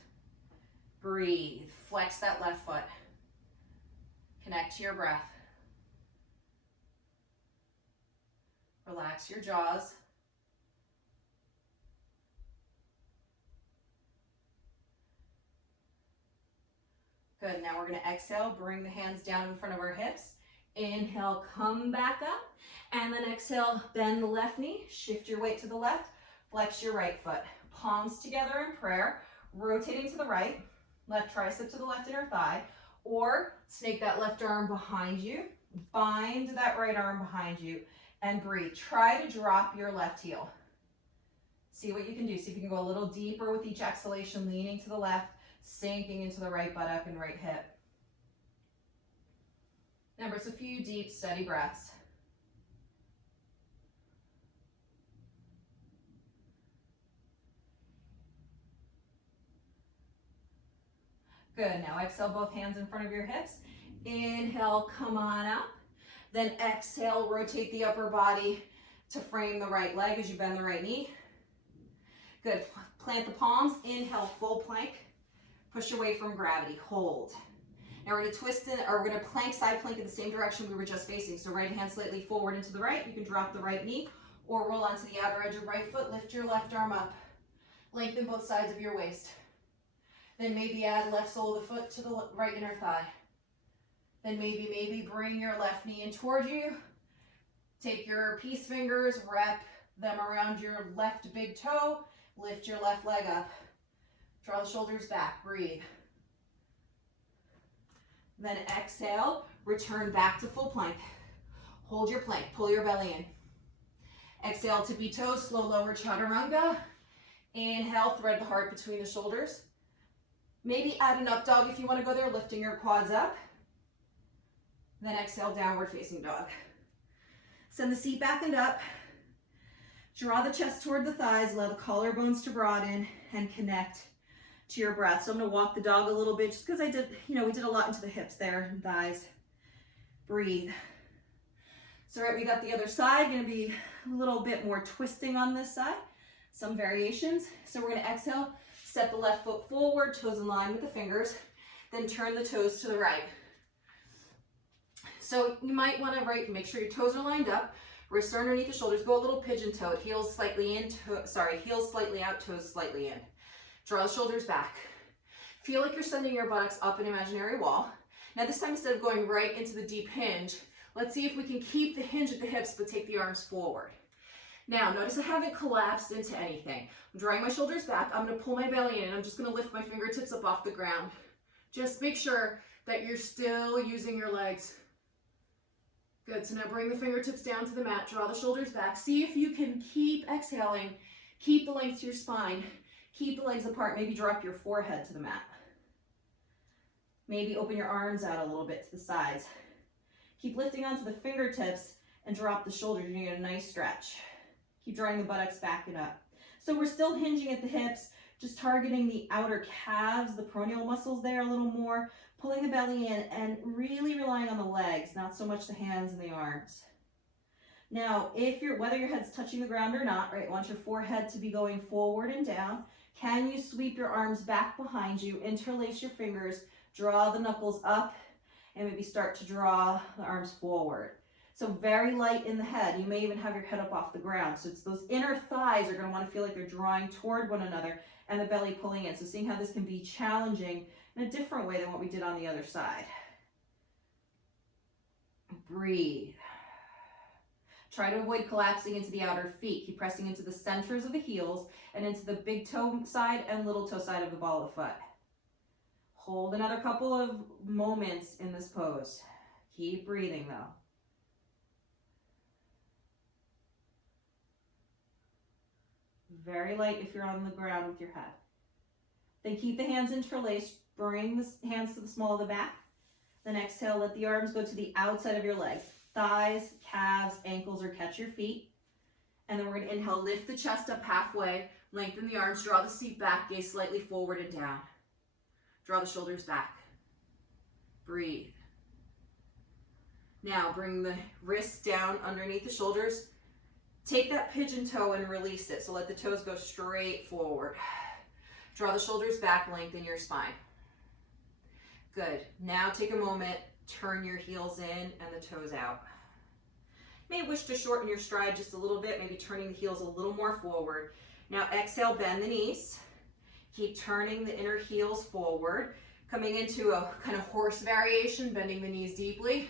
Breathe, flex that left foot. Connect to your breath. Relax your jaws. Good, now we're gonna exhale, bring the hands down in front of our hips. Inhale, come back up. And then exhale, bend the left knee, shift your weight to the left, flex your right foot. Palms together in prayer, rotating to the right, left tricep to the left inner thigh, or snake that left arm behind you, bind that right arm behind you, and breathe. Try to drop your left heel. See what you can do. See if you can go a little deeper with each exhalation, leaning to the left, sinking into the right buttock and right hip. Remember, it's a few deep, steady breaths. Good, now exhale, both hands in front of your hips. Inhale, come on up. Then exhale, rotate the upper body to frame the right leg as you bend the right knee. Good, plant the palms, inhale, full plank. Push away from gravity, hold. Now we're gonna twist in, or we're gonna plank, side plank in the same direction we were just facing. So right hand slightly forward into the right. You can drop the right knee or roll onto the outer edge of right foot. Lift your left arm up. Lengthen both sides of your waist. Then maybe add left sole of the foot to the right inner thigh. Then maybe bring your left knee in toward you. Take your peace fingers, wrap them around your left big toe. Lift your left leg up. Draw the shoulders back, breathe. Then exhale, return back to full plank. Hold your plank, pull your belly in. Exhale, tippy toes, slow lower chaturanga. Inhale, thread the heart between the shoulders. Maybe add an up dog if you want to go there, lifting your quads up. Then exhale, downward facing dog. Send the seat back and up. Draw the chest toward the thighs, allow the collarbones to broaden and connect to your breath. So I'm gonna walk the dog a little bit just because I did, we did a lot into the hips there and thighs. Breathe. So right, we got the other side, gonna be a little bit more twisting on this side. Some variations. So we're gonna exhale, step the left foot forward, toes in line with the fingers, then turn the toes to the right. So you might wanna, make sure your toes are lined up, wrists are underneath the shoulders, go a little pigeon toed, heels slightly in, heels slightly out, toes slightly in. Draw the shoulders back. Feel like you're sending your buttocks up an imaginary wall. Now this time, instead of going right into the deep hinge, let's see if we can keep the hinge at the hips, but take the arms forward. Now, notice I haven't collapsed into anything. I'm drawing my shoulders back. I'm gonna pull my belly in, and I'm just gonna lift my fingertips up off the ground. Just make sure that you're still using your legs. Good, so now bring the fingertips down to the mat, draw the shoulders back. See if you can keep exhaling, keep the length to your spine, keep the legs apart, maybe drop your forehead to the mat. Maybe open your arms out a little bit to the sides. Keep lifting onto the fingertips and drop the shoulders. You're gonna get a nice stretch. Keep drawing the buttocks back and up. So we're still hinging at the hips, just targeting the outer calves, the peroneal muscles there a little more, pulling the belly in and really relying on the legs, not so much the hands and the arms. Now, whether your head's touching the ground or not, right, want your forehead to be going forward and down. Can you sweep your arms back behind you, interlace your fingers, draw the knuckles up, and maybe start to draw the arms forward. So very light in the head. You may even have your head up off the ground. So it's those inner thighs are going to want to feel like they're drawing toward one another and the belly pulling in. So seeing how this can be challenging in a different way than what we did on the other side. Breathe. Try to avoid collapsing into the outer feet. Keep pressing into the centers of the heels and into the big toe side and little toe side of the ball of the foot. Hold another couple of moments in this pose. Keep breathing though. Very light if you're on the ground with your head. Then keep the hands interlaced. Bring the hands to the small of the back. Then exhale, let the arms go to the outside of your legs. Thighs, calves, ankles, or catch your feet. And then we're going to inhale, lift the chest up halfway, lengthen the arms, draw the seat back, gaze slightly forward and down. Draw the shoulders back. Breathe. Now bring the wrists down underneath the shoulders. Take that pigeon toe and release it. So let the toes go straight forward. Draw the shoulders back, lengthen your spine. Good. Now take a moment, turn your heels in and the toes out. You may wish to shorten your stride just a little bit, maybe turning the heels a little more forward. Now exhale, bend the knees. Keep turning the inner heels forward, coming into a kind of horse variation, bending the knees deeply.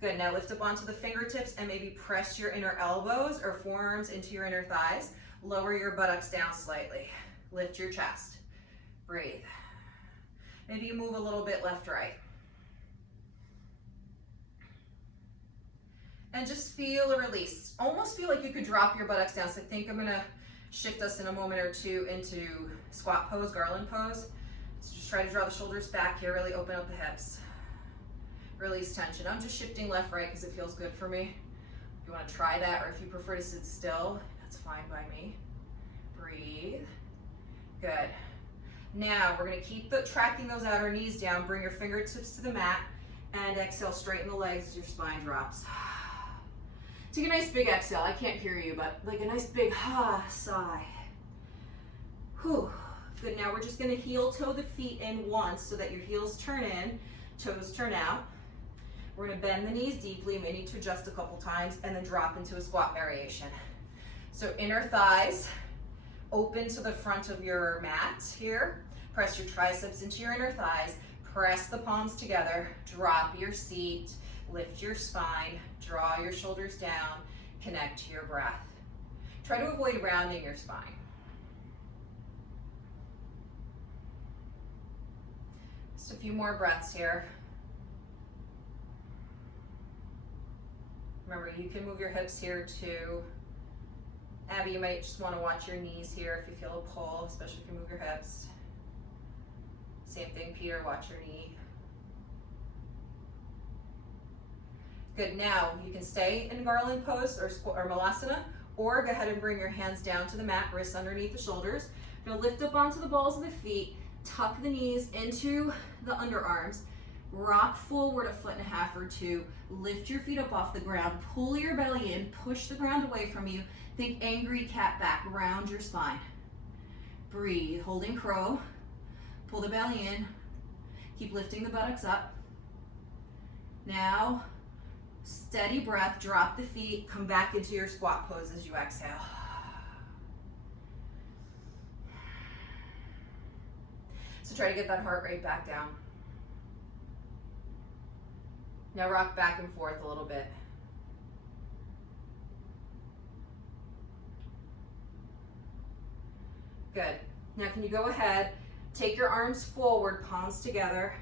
Good, now lift up onto the fingertips and maybe press your inner elbows or forearms into your inner thighs. Lower your buttocks down slightly. Lift your chest. Breathe. Maybe you move a little bit left, right. And just feel a release. Almost feel like you could drop your buttocks down. So I think I'm gonna shift us in a moment or two into squat pose, garland pose. So just try to draw the shoulders back here, really open up the hips. Release tension. I'm just shifting left, right because it feels good for me. If you want to try that, or if you prefer to sit still, that's fine by me. Breathe. Good. Now we're going to keep tracking those outer knees down. Bring your fingertips to the mat and exhale, straighten the legs as your spine drops. Take a nice big exhale. I can't hear you, but like a nice big sigh. Whew. Good. Now we're just going to heel toe the feet in once so that your heels turn in, toes turn out. We're going to bend the knees deeply. You may need to adjust a couple times and then drop into a squat variation. So inner thighs open to the front of your mat here. Press your triceps into your inner thighs. Press the palms together. Drop your seat. Lift your spine. Draw your shoulders down. Connect to your breath. Try to avoid rounding your spine. Just a few more breaths here. Remember, you can move your hips here too. Abby, you might just want to watch your knees here if you feel a pull, especially if you move your hips. Same thing, Peter, watch your knee. Good, now you can stay in garland pose or malasana, or go ahead and bring your hands down to the mat, wrists underneath the shoulders. You'll lift up onto the balls of the feet, tuck the knees into the underarms, rock forward a foot and a half or two, lift your feet up off the ground, pull your belly in, push the ground away from you. Think angry cat back, round your spine. Breathe, holding crow, pull the belly in, keep lifting the buttocks up. Now, steady breath, drop the feet, come back into your squat pose as you exhale. So try to get that heart rate back down. Now rock back and forth a little bit. Good. Now can you go ahead, take your arms forward, palms together,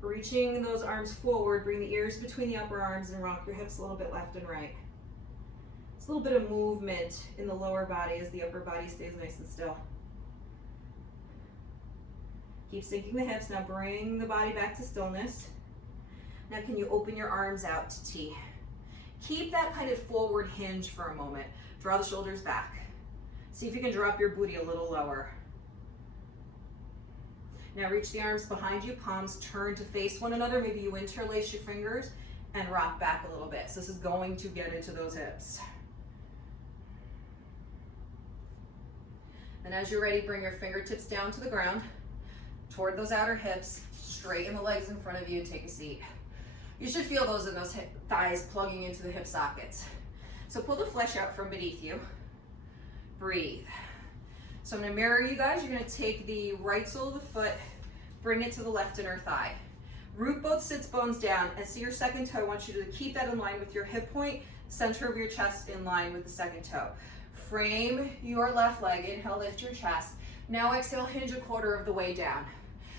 reaching those arms forward, bring the ears between the upper arms and rock your hips a little bit left and right. It's a little bit of movement in the lower body as the upper body stays nice and still. Keep sinking the hips. Now bring the body back to stillness. Now can you open your arms out to T? Keep that kind of forward hinge for a moment. Draw the shoulders back. See if you can drop your booty a little lower. Now reach the arms behind you, palms turn to face one another. Maybe you interlace your fingers and rock back a little bit. So this is going to get into those hips. And as you're ready, bring your fingertips down to the ground, toward those outer hips, straighten the legs in front of you, take a seat. You should feel those in those thighs plugging into the hip sockets. So pull the flesh out from beneath you. Breathe. So I'm gonna mirror you guys. You're gonna take the right sole of the foot, bring it to the left inner thigh. Root both sits bones down and see your second toe. I want you to keep that in line with your hip point, center of your chest in line with the second toe. Frame your left leg, inhale, lift your chest. Now exhale, hinge a quarter of the way down.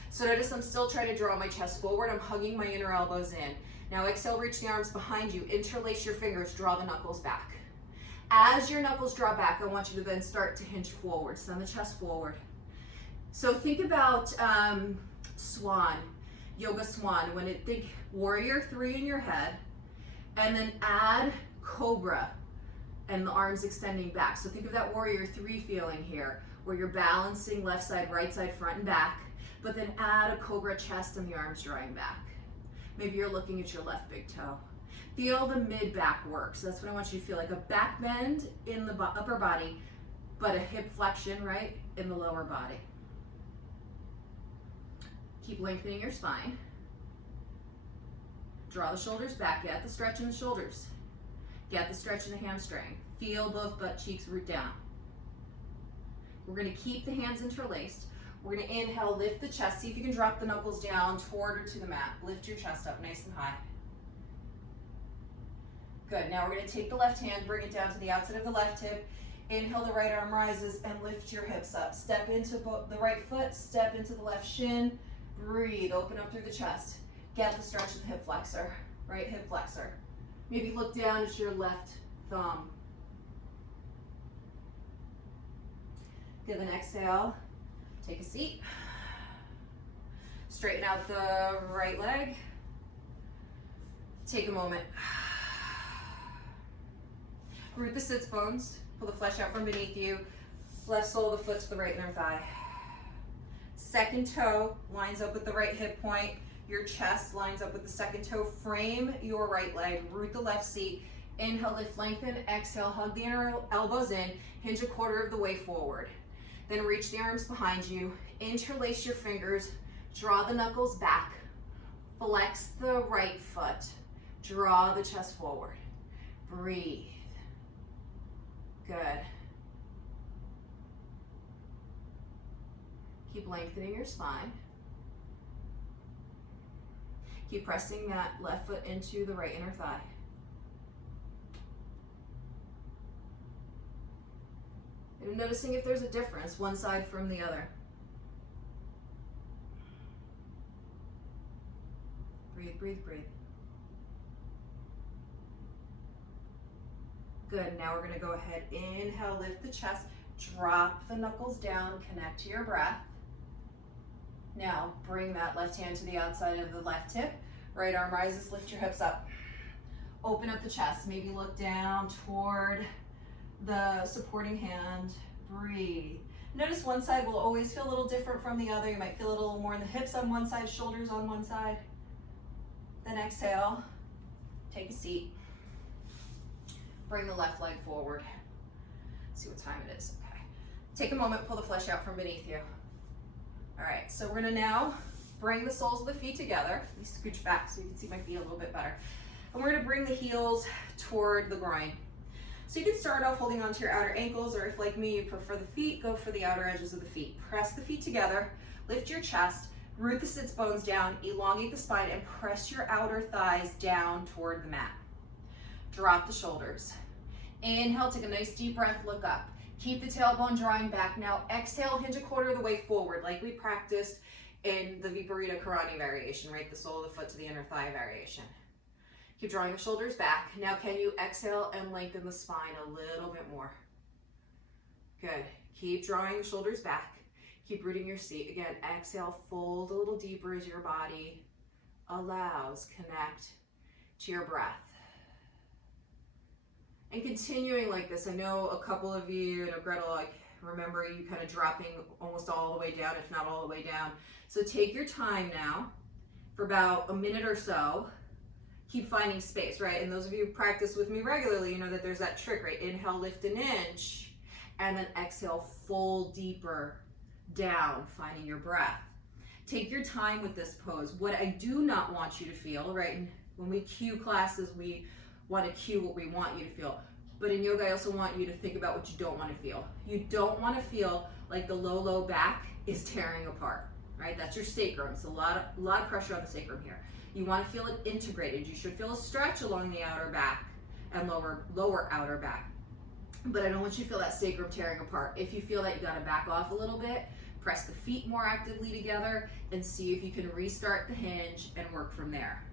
So notice I'm still trying to draw my chest forward. I'm hugging my inner elbows in. Now exhale, reach the arms behind you, interlace your fingers, draw the knuckles back. As your knuckles draw back, I want you to then start to hinge forward, send the chest forward. So think about swan, yoga swan. Think warrior 3 in your head, and then add cobra and the arms extending back. So think of that warrior 3 feeling here, where you're balancing left side, right side, front and back, but then add a cobra chest and the arms drawing back. Maybe you're looking at your left big toe. Feel the mid-back work. So that's what I want you to feel, like a back bend in the upper body, but a hip flexion, right, in the lower body. Keep lengthening your spine. Draw the shoulders back, get the stretch in the shoulders. Get the stretch in the hamstring. Feel both butt cheeks root down. We're gonna keep the hands interlaced. We're gonna inhale, lift the chest. See if you can drop the knuckles down toward or to the mat. Lift your chest up nice and high. Good, now we're gonna take the left hand, bring it down to the outside of the left hip. Inhale, the right arm rises and lift your hips up. Step into the right foot, step into the left shin. Breathe, open up through the chest. Get the stretch of the hip flexor, right hip flexor. Maybe look down at your left thumb. Give an exhale, take a seat. Straighten out the right leg. Take a moment. Root the sits bones, pull the flesh out from beneath you. Left sole of the foot to the right inner thigh. Second toe lines up with the right hip point. Your chest lines up with the second toe. Frame your right leg, root the left seat. Inhale, lift, lengthen. Exhale, hug the inner elbows in. Hinge a quarter of the way forward. Then reach the arms behind you. Interlace your fingers. Draw the knuckles back. Flex the right foot. Draw the chest forward. Breathe. Good. Keep lengthening your spine. Keep pressing that left foot into the right inner thigh. And noticing if there's a difference, one side from the other. Breathe, breathe, breathe. Good, now we're gonna go ahead, inhale, lift the chest, drop the knuckles down, connect to your breath. Now, bring that left hand to the outside of the left hip. Right arm rises, lift your hips up. Open up the chest, maybe look down toward the supporting hand. Breathe. Notice one side will always feel a little different from the other. You might feel it a little more in the hips on one side, shoulders on one side. Then exhale, take a seat. Bring the left leg forward. See what time it is, okay. Take a moment, pull the flesh out from beneath you. All right, so we're gonna now bring the soles of the feet together. Let me scooch back so you can see my feet a little bit better. And we're gonna bring the heels toward the groin. So you can start off holding onto your outer ankles, or if like me, you prefer the feet, go for the outer edges of the feet. Press the feet together, lift your chest, root the sits bones down, elongate the spine, and press your outer thighs down toward the mat. Drop the shoulders. Inhale, take a nice deep breath, look up. Keep the tailbone drawing back. Now exhale, hinge a quarter of the way forward, like we practiced in the Viparita Karani variation, right? The sole of the foot to the inner thigh variation. Keep drawing the shoulders back. Now can you exhale and lengthen the spine a little bit more? Good. Keep drawing the shoulders back. Keep rooting your seat. Again, exhale, fold a little deeper as your body allows, connect to your breath. And continuing like this, I know a couple of you, Gretel, I remember you kind of dropping almost all the way down, if not all the way down. So take your time now for about a minute or so Keep finding space, right? And those of you who practice with me regularly, you know that there's that trick, right? Inhale, lift an inch, and then exhale, fold deeper down, finding your breath. Take your time with this pose. What I do not want you to feel, right? When we cue classes, we want to cue what we want you to feel. But in yoga, I also want you to think about what you don't want to feel. You don't want to feel like the low back is tearing apart, right? That's your sacrum. It's a lot of pressure on the sacrum here. You want to feel it integrated. You should feel a stretch along the outer back and lower outer back. But I don't want you to feel that sacrum tearing apart. If you feel that, you got to back off a little bit, press the feet more actively together, and see if you can restart the hinge and work from there.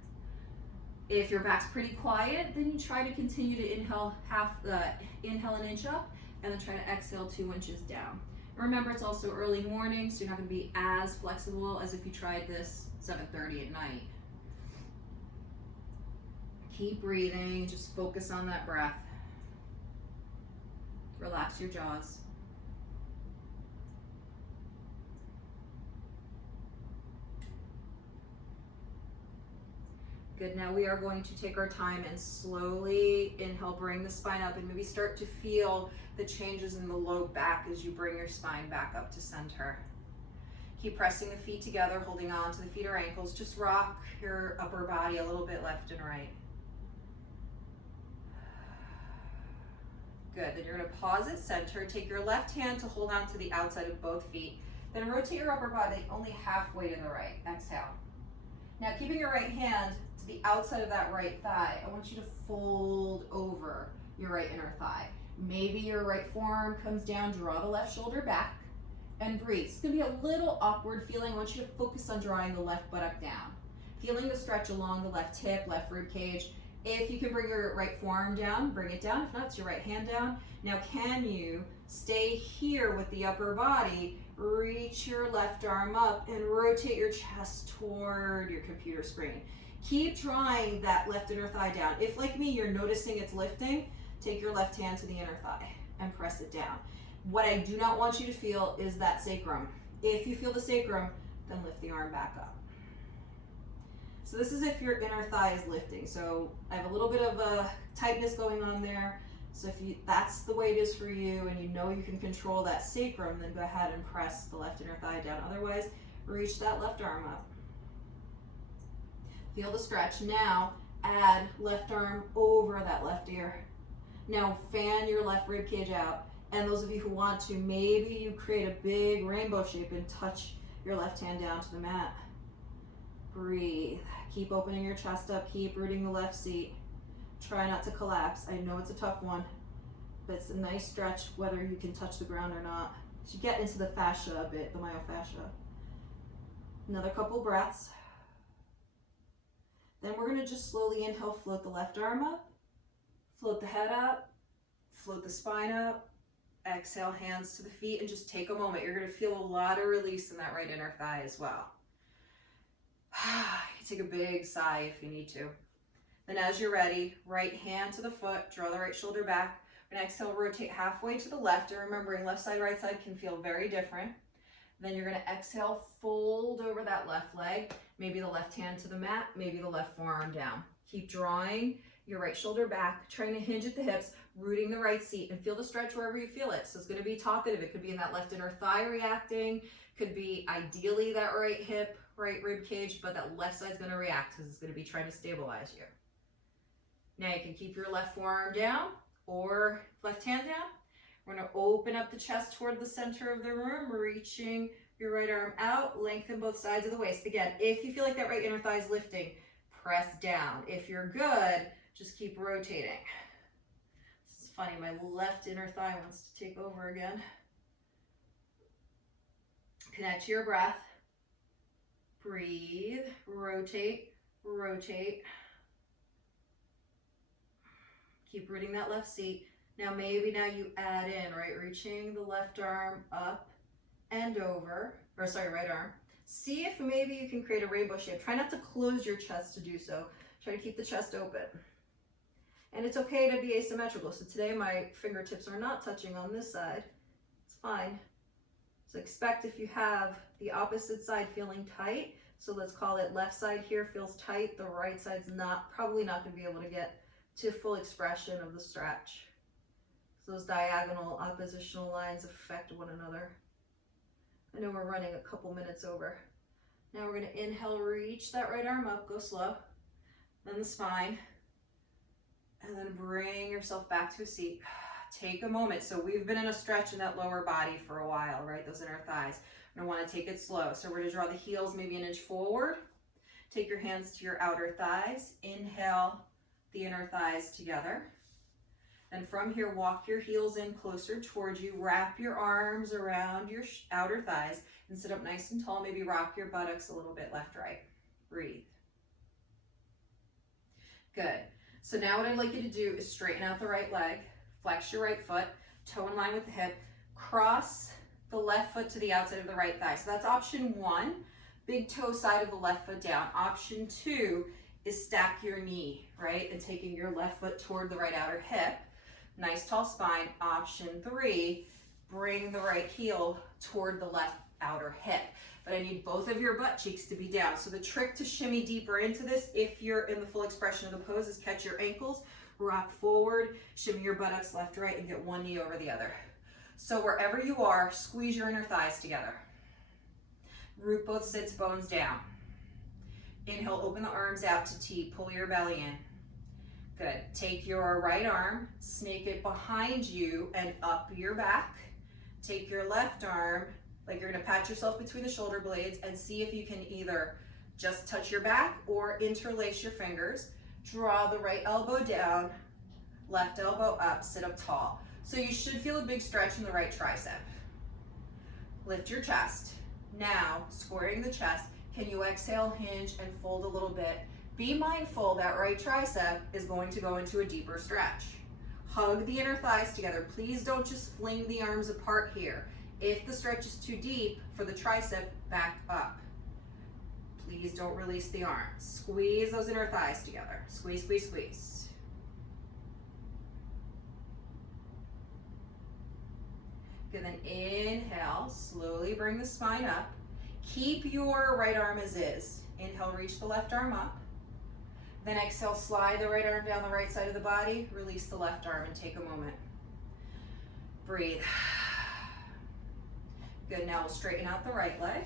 If your back's pretty quiet, then you try to continue to inhale an inch up, and then try to exhale 2 inches down. Remember, it's also early morning, so you're not going to be as flexible as if you tried this 7:30 at night. Keep breathing, just focus on that breath. Relax your jaws. Good, now we are going to take our time and slowly inhale, bring the spine up, and maybe start to feel the changes in the low back as you bring your spine back up to center. Keep pressing the feet together, holding on to the feet or ankles. Just rock your upper body a little bit left and right. Good, then you're gonna pause at center. Take your left hand to hold on to the outside of both feet. Then rotate your upper body only halfway to the right. Exhale. Now keeping your right hand to the outside of that right thigh, I want you to fold over your right inner thigh. Maybe your right forearm comes down, draw the left shoulder back, and breathe. It's gonna be a little awkward feeling. I want you to focus on drawing the left buttock down. Feeling the stretch along the left hip, left rib cage. If you can bring your right forearm down, bring it down. If not, it's your right hand down. Now, can you stay here with the upper body, reach your left arm up, and rotate your chest toward your computer screen. Keep drawing that left inner thigh down. If, like me, you're noticing it's lifting, take your left hand to the inner thigh and press it down. What I do not want you to feel is that sacrum. If you feel the sacrum, then lift the arm back up. So this is if your inner thigh is lifting. So I have a little bit of a tightness going on there. So if that's the way it is for you and you know you can control that sacrum, then go ahead and press the left inner thigh down. Otherwise, reach that left arm up. Feel the stretch. Now add left arm over that left ear. Now fan your left rib cage out. And those of you who want to, maybe you create a big rainbow shape and touch your left hand down to the mat. Breathe. Keep opening your chest up. Keep rooting the left seat. Try not to collapse. I know it's a tough one, but it's a nice stretch whether you can touch the ground or not. So you get into the fascia a bit, the myofascia. Another couple breaths. Then we're going to just slowly inhale, float the left arm up, float the head up, float the spine up. Exhale, hands to the feet, and just take a moment. You're going to feel a lot of release in that right inner thigh as well. You take a big sigh if you need to. Then as you're ready, right hand to the foot, draw the right shoulder back. And exhale, rotate halfway to the left. And remembering left side, right side can feel very different. Then you're going to exhale, fold over that left leg. Maybe the left hand to the mat, maybe the left forearm down. Keep drawing your right shoulder back, trying to hinge at the hips, rooting the right seat, and feel the stretch wherever you feel it. So it's going to be talkative. It could be in that left inner thigh reacting, could be ideally that right hip, right rib cage, but that left side's going to react because it's going to be trying to stabilize you. Now you can keep your left forearm down or left hand down. We're going to open up the chest toward the center of the room, reaching your right arm out, lengthen both sides of the waist. Again, if you feel like that right inner thigh is lifting, press down. If you're good, just keep rotating. This is funny, my left inner thigh wants to take over again. Connect to your breath. Breathe, rotate, rotate. Keep rooting that left seat. Now maybe you add in, right? Reaching the left arm up and over, or sorry, right arm. See if maybe you can create a rainbow shape. Try not to close your chest to do so. Try to keep the chest open. And it's okay to be asymmetrical. So today my fingertips are not touching on this side. It's fine. So expect if you have the opposite side feeling tight, So let's call it left side here feels tight. The right side's probably not going to be able to get to full expression of the stretch. So those diagonal oppositional lines affect one another. I know we're running a couple minutes over. Now we're going to inhale, reach that right arm up, go slow. Then the spine. And then bring yourself back to a seat. Take a moment. So we've been in a stretch in that lower body for a while, right? Those inner thighs. We're going to want to take it slow. So we're going to draw the heels maybe an inch forward. Take your hands to your outer thighs. Inhale the inner thighs together. And from here, walk your heels in closer towards you. Wrap your arms around your outer thighs and sit up nice and tall. Maybe rock your buttocks a little bit left, right. Breathe. Good. So now what I'd like you to do is straighten out the right leg. Flex your right foot, toe in line with the hip. Cross the left foot to the outside of the right thigh. So that's option 1, big toe side of the left foot down. Option 2 is stack your knee, right? And taking your left foot toward the right outer hip. Nice tall spine. Option 3, bring the right heel toward the left outer hip. But I need both of your butt cheeks to be down. So the trick to shimmy deeper into this, if you're in the full expression of the pose, is catch your ankles, rock forward, shimmy your buttocks left, right, and get one knee over the other. So wherever you are, squeeze your inner thighs together. Root both sits bones down. Inhale, open the arms out to T, pull your belly in. Good. Take your right arm, snake it behind you and up your back. Take your left arm, like you're gonna pat yourself between the shoulder blades, and see if you can either just touch your back or interlace your fingers. Draw the right elbow down, left elbow up, sit up tall. So you should feel a big stretch in the right tricep. Lift your chest. Now, squaring the chest, can you exhale, hinge, and fold a little bit? Be mindful that right tricep is going to go into a deeper stretch. Hug the inner thighs together. Please don't just fling the arms apart here. If the stretch is too deep for the tricep, back up. Please don't release the arms. Squeeze those inner thighs together. Squeeze, squeeze, squeeze. Good, then inhale, slowly bring the spine up. Keep your right arm as is. Inhale, reach the left arm up. Then exhale, slide the right arm down the right side of the body. Release the left arm and take a moment. Breathe. Good, now we'll straighten out the right leg.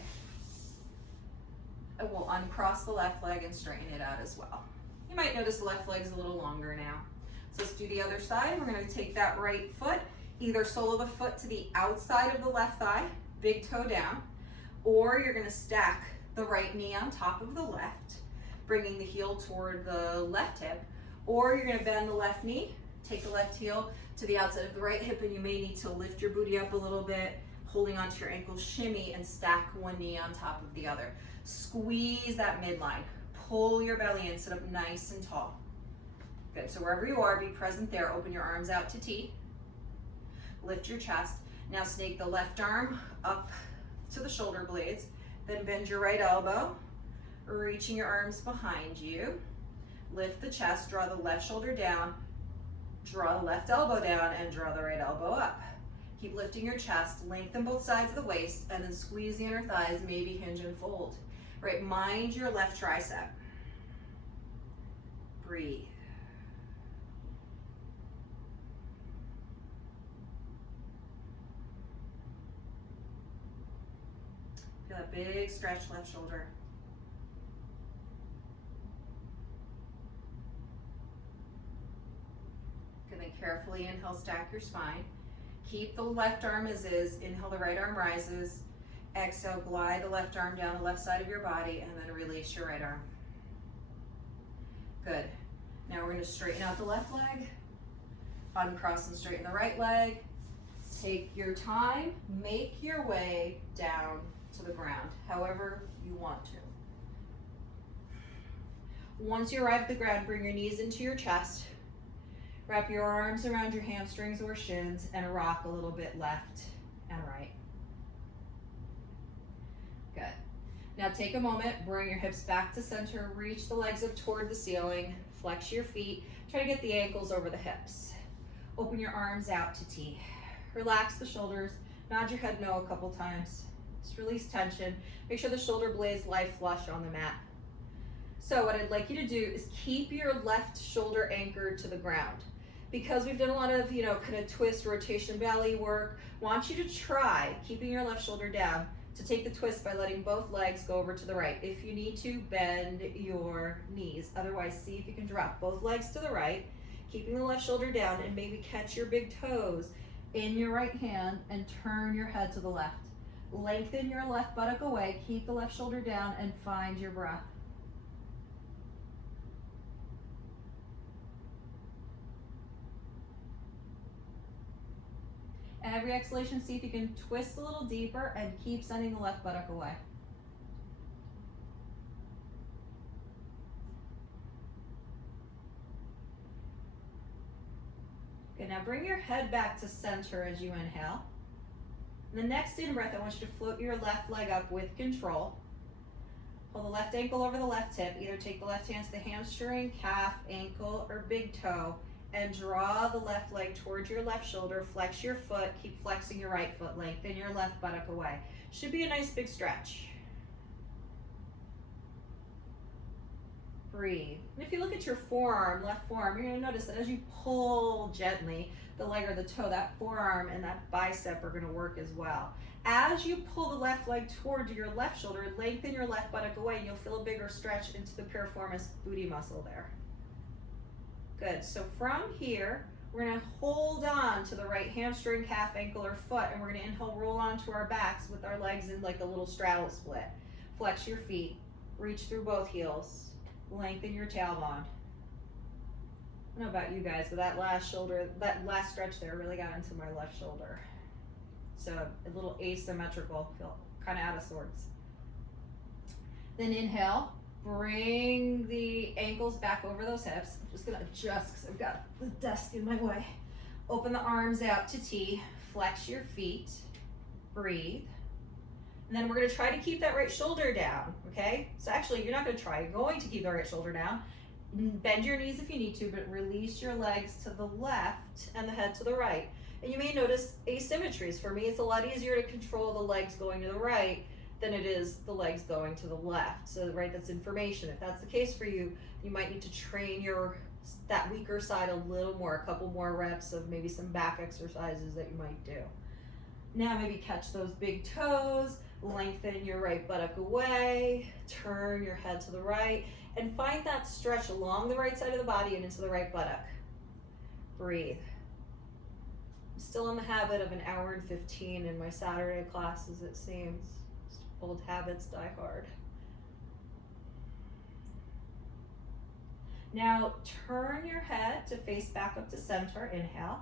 And we'll uncross the left leg and straighten it out as well. You might notice the left leg's a little longer now. So let's do the other side. We're gonna take that right foot, either sole of the foot to the outside of the left thigh, big toe down, or you're gonna stack the right knee on top of the left, bringing the heel toward the left hip, or you're gonna bend the left knee, take the left heel to the outside of the right hip, and you may need to lift your booty up a little bit, holding onto your ankles, shimmy, and stack one knee on top of the other. Squeeze that midline. Pull your belly in, sit up nice and tall. Good, so wherever you are, be present there. Open your arms out to T. Lift your chest. Now snake the left arm up to the shoulder blades. Then bend your right elbow, reaching your arms behind you. Lift the chest, draw the left shoulder down, draw the left elbow down, and draw the right elbow up. Keep lifting your chest, lengthen both sides of the waist, and then squeeze the inner thighs, maybe hinge and fold. Right, mind your left tricep. Breathe. Feel that big stretch left shoulder. Good, then carefully inhale, stack your spine. Keep the left arm as is. Inhale, the right arm rises. Exhale, glide the left arm down the left side of your body, and then release your right arm. Good. Now we're going to straighten out the left leg, uncross and straighten the right leg. Take your time, make your way down to the ground, however you want to. Once you arrive at the ground, bring your knees into your chest. Wrap your arms around your hamstrings or shins and rock a little bit left and right. Good. Now take a moment, bring your hips back to center, reach the legs up toward the ceiling, flex your feet, try to get the ankles over the hips. Open your arms out to T. Relax the shoulders, nod your head no a couple times. Just release tension. Make sure the shoulder blades lie flush on the mat. So what I'd like you to do is keep your left shoulder anchored to the ground. Because we've done a lot of, kind of twist, rotation, belly work, want you to try keeping your left shoulder down to take the twist by letting both legs go over to the right. If you need to, bend your knees. Otherwise, see if you can drop both legs to the right, keeping the left shoulder down, and maybe catch your big toes in your right hand and turn your head to the left. Lengthen your left buttock away, keep the left shoulder down, and find your breath. Every exhalation, see if you can twist a little deeper and keep sending the left buttock away. Okay, now bring your head back to center as you inhale. The next in-breath, I want you to float your left leg up with control. Pull the left ankle over the left hip. Either take the left hand to the hamstring, calf, ankle, or big toe, and draw the left leg towards your left shoulder. Flex your foot. Keep flexing your right foot. Lengthen your left buttock away. Should be a nice big stretch. Breathe. And if you look at your forearm, left forearm, you're going to notice that as you pull gently, the leg or the toe, that forearm and that bicep are going to work as well. As you pull the left leg toward your left shoulder, lengthen your left buttock away, and you'll feel a bigger stretch into the piriformis booty muscle there. Good. So from here, we're going to hold on to the right hamstring, calf, ankle, or foot, and we're going to inhale, roll onto our backs with our legs in like a little straddle split. Flex your feet. Reach through both heels. Lengthen your tailbone. I don't know about you guys, but that last stretch there really got into my left shoulder. So a little asymmetrical, feel kind of out of sorts. Then inhale, bring the ankles back over those hips. I'm just gonna adjust because I've got the desk in my way. Open the arms out to T, flex your feet, breathe. And then we're gonna try to keep that right shoulder down, okay? So actually, you're not gonna try, you're going to keep the right shoulder down. Bend your knees if you need to, but release your legs to the left and the head to the right. And you may notice asymmetries. For me, it's a lot easier to control the legs going to the right than it is the legs going to the left. So, right, that's information. If that's the case for you, you might need to train that weaker side a little more, a couple more reps of maybe some back exercises that you might do. Now maybe catch those big toes, lengthen your right buttock away, turn your head to the right, and find that stretch along the right side of the body and into the right buttock. Breathe. I'm still in the habit of an hour and 15 in my Saturday classes, it seems. Old habits die hard. Now turn your head to face back up to center, inhale.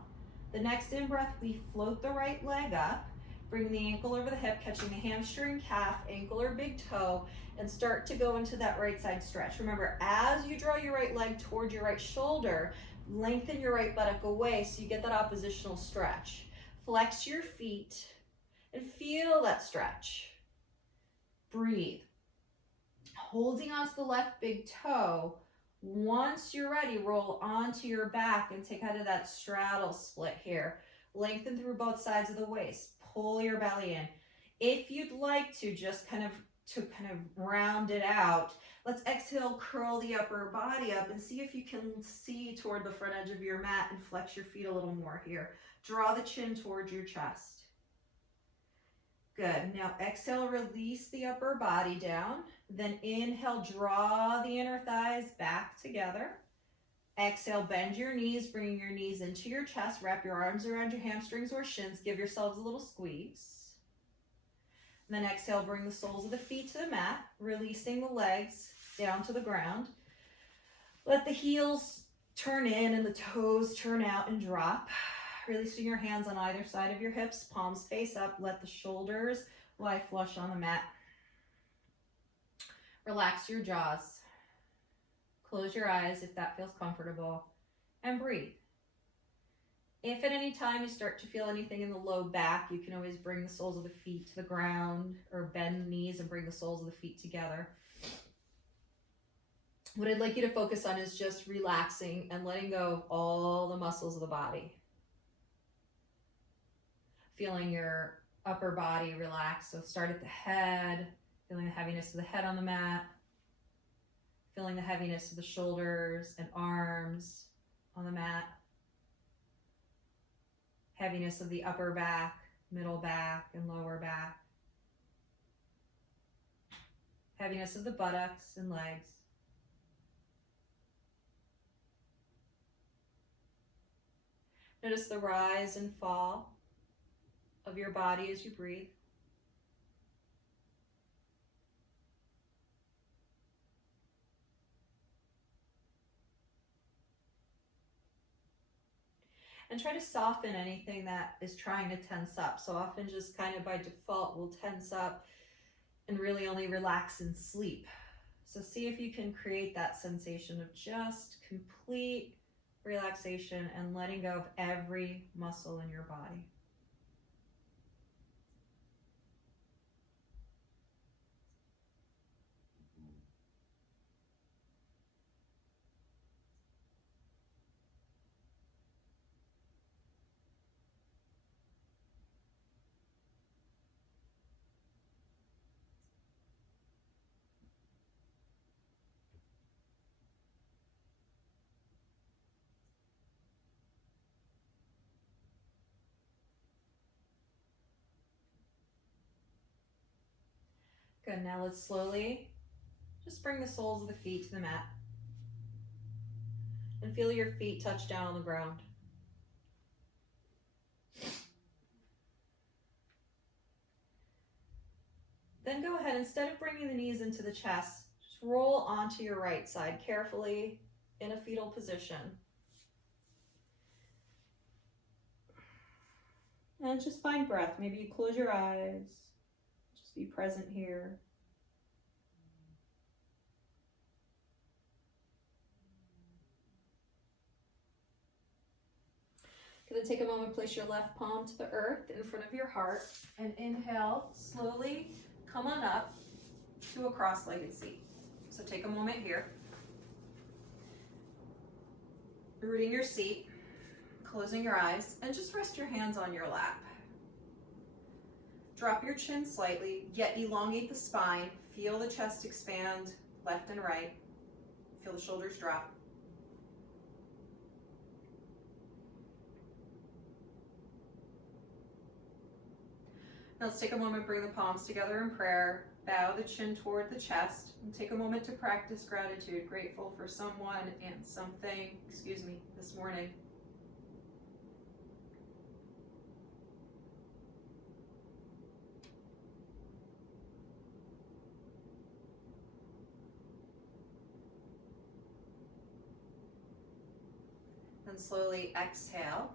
The next in-breath, we float the right leg up, bring the ankle over the hip, catching the hamstring, calf, ankle, or big toe, and start to go into that right side stretch. Remember, as you draw your right leg toward your right shoulder, lengthen your right buttock away so you get that oppositional stretch. Flex your feet and feel that stretch. Breathe. Holding onto the left big toe. Once you're ready, roll onto your back and take out of that straddle split here. Lengthen through both sides of the waist. Pull your belly in. If you'd like to, just kind of round it out, let's exhale, curl the upper body up and see if you can see toward the front edge of your mat and flex your feet a little more here. Draw the chin towards your chest. Good. Now exhale, release the upper body down. Then inhale, draw the inner thighs back together. Exhale, bend your knees, bringing your knees into your chest. Wrap your arms around your hamstrings or shins. Give yourselves a little squeeze. And then exhale, bring the soles of the feet to the mat, releasing the legs down to the ground. Let the heels turn in and the toes turn out and drop. Releasing your hands on either side of your hips, palms face up. Let the shoulders lie flush on the mat. Relax your jaws. Close your eyes if that feels comfortable, and breathe. If at any time you start to feel anything in the low back, you can always bring the soles of the feet to the ground or bend the knees and bring the soles of the feet together. What I'd like you to focus on is just relaxing and letting go of all the muscles of the body. Feeling your upper body relax. So start at the head, feeling the heaviness of the head on the mat, feeling the heaviness of the shoulders and arms on the mat, heaviness of the upper back, middle back, and lower back, heaviness of the buttocks and legs. Notice the rise and fall of your body as you breathe. And try to soften anything that is trying to tense up. So often just kind of by default we'll tense up and really only relax and sleep. So see if you can create that sensation of just complete relaxation and letting go of every muscle in your body. Good, now let's slowly just bring the soles of the feet to the mat and feel your feet touch down on the ground. Then go ahead, instead of bringing the knees into the chest, just roll onto your right side carefully in a fetal position. And just find breath. Maybe you close your eyes. Just be present here. Then take a moment, place your left palm to the earth in front of your heart, and inhale, slowly come on up to a cross-legged seat. So take a moment here. Rooting your seat, closing your eyes, and just rest your hands on your lap. Drop your chin slightly, yet elongate the spine. Feel the chest expand left and right. Feel the shoulders drop. Now let's take a moment, bring the palms together in prayer, bow the chin toward the chest, and take a moment to practice gratitude, grateful for someone and something, this morning. Then slowly exhale.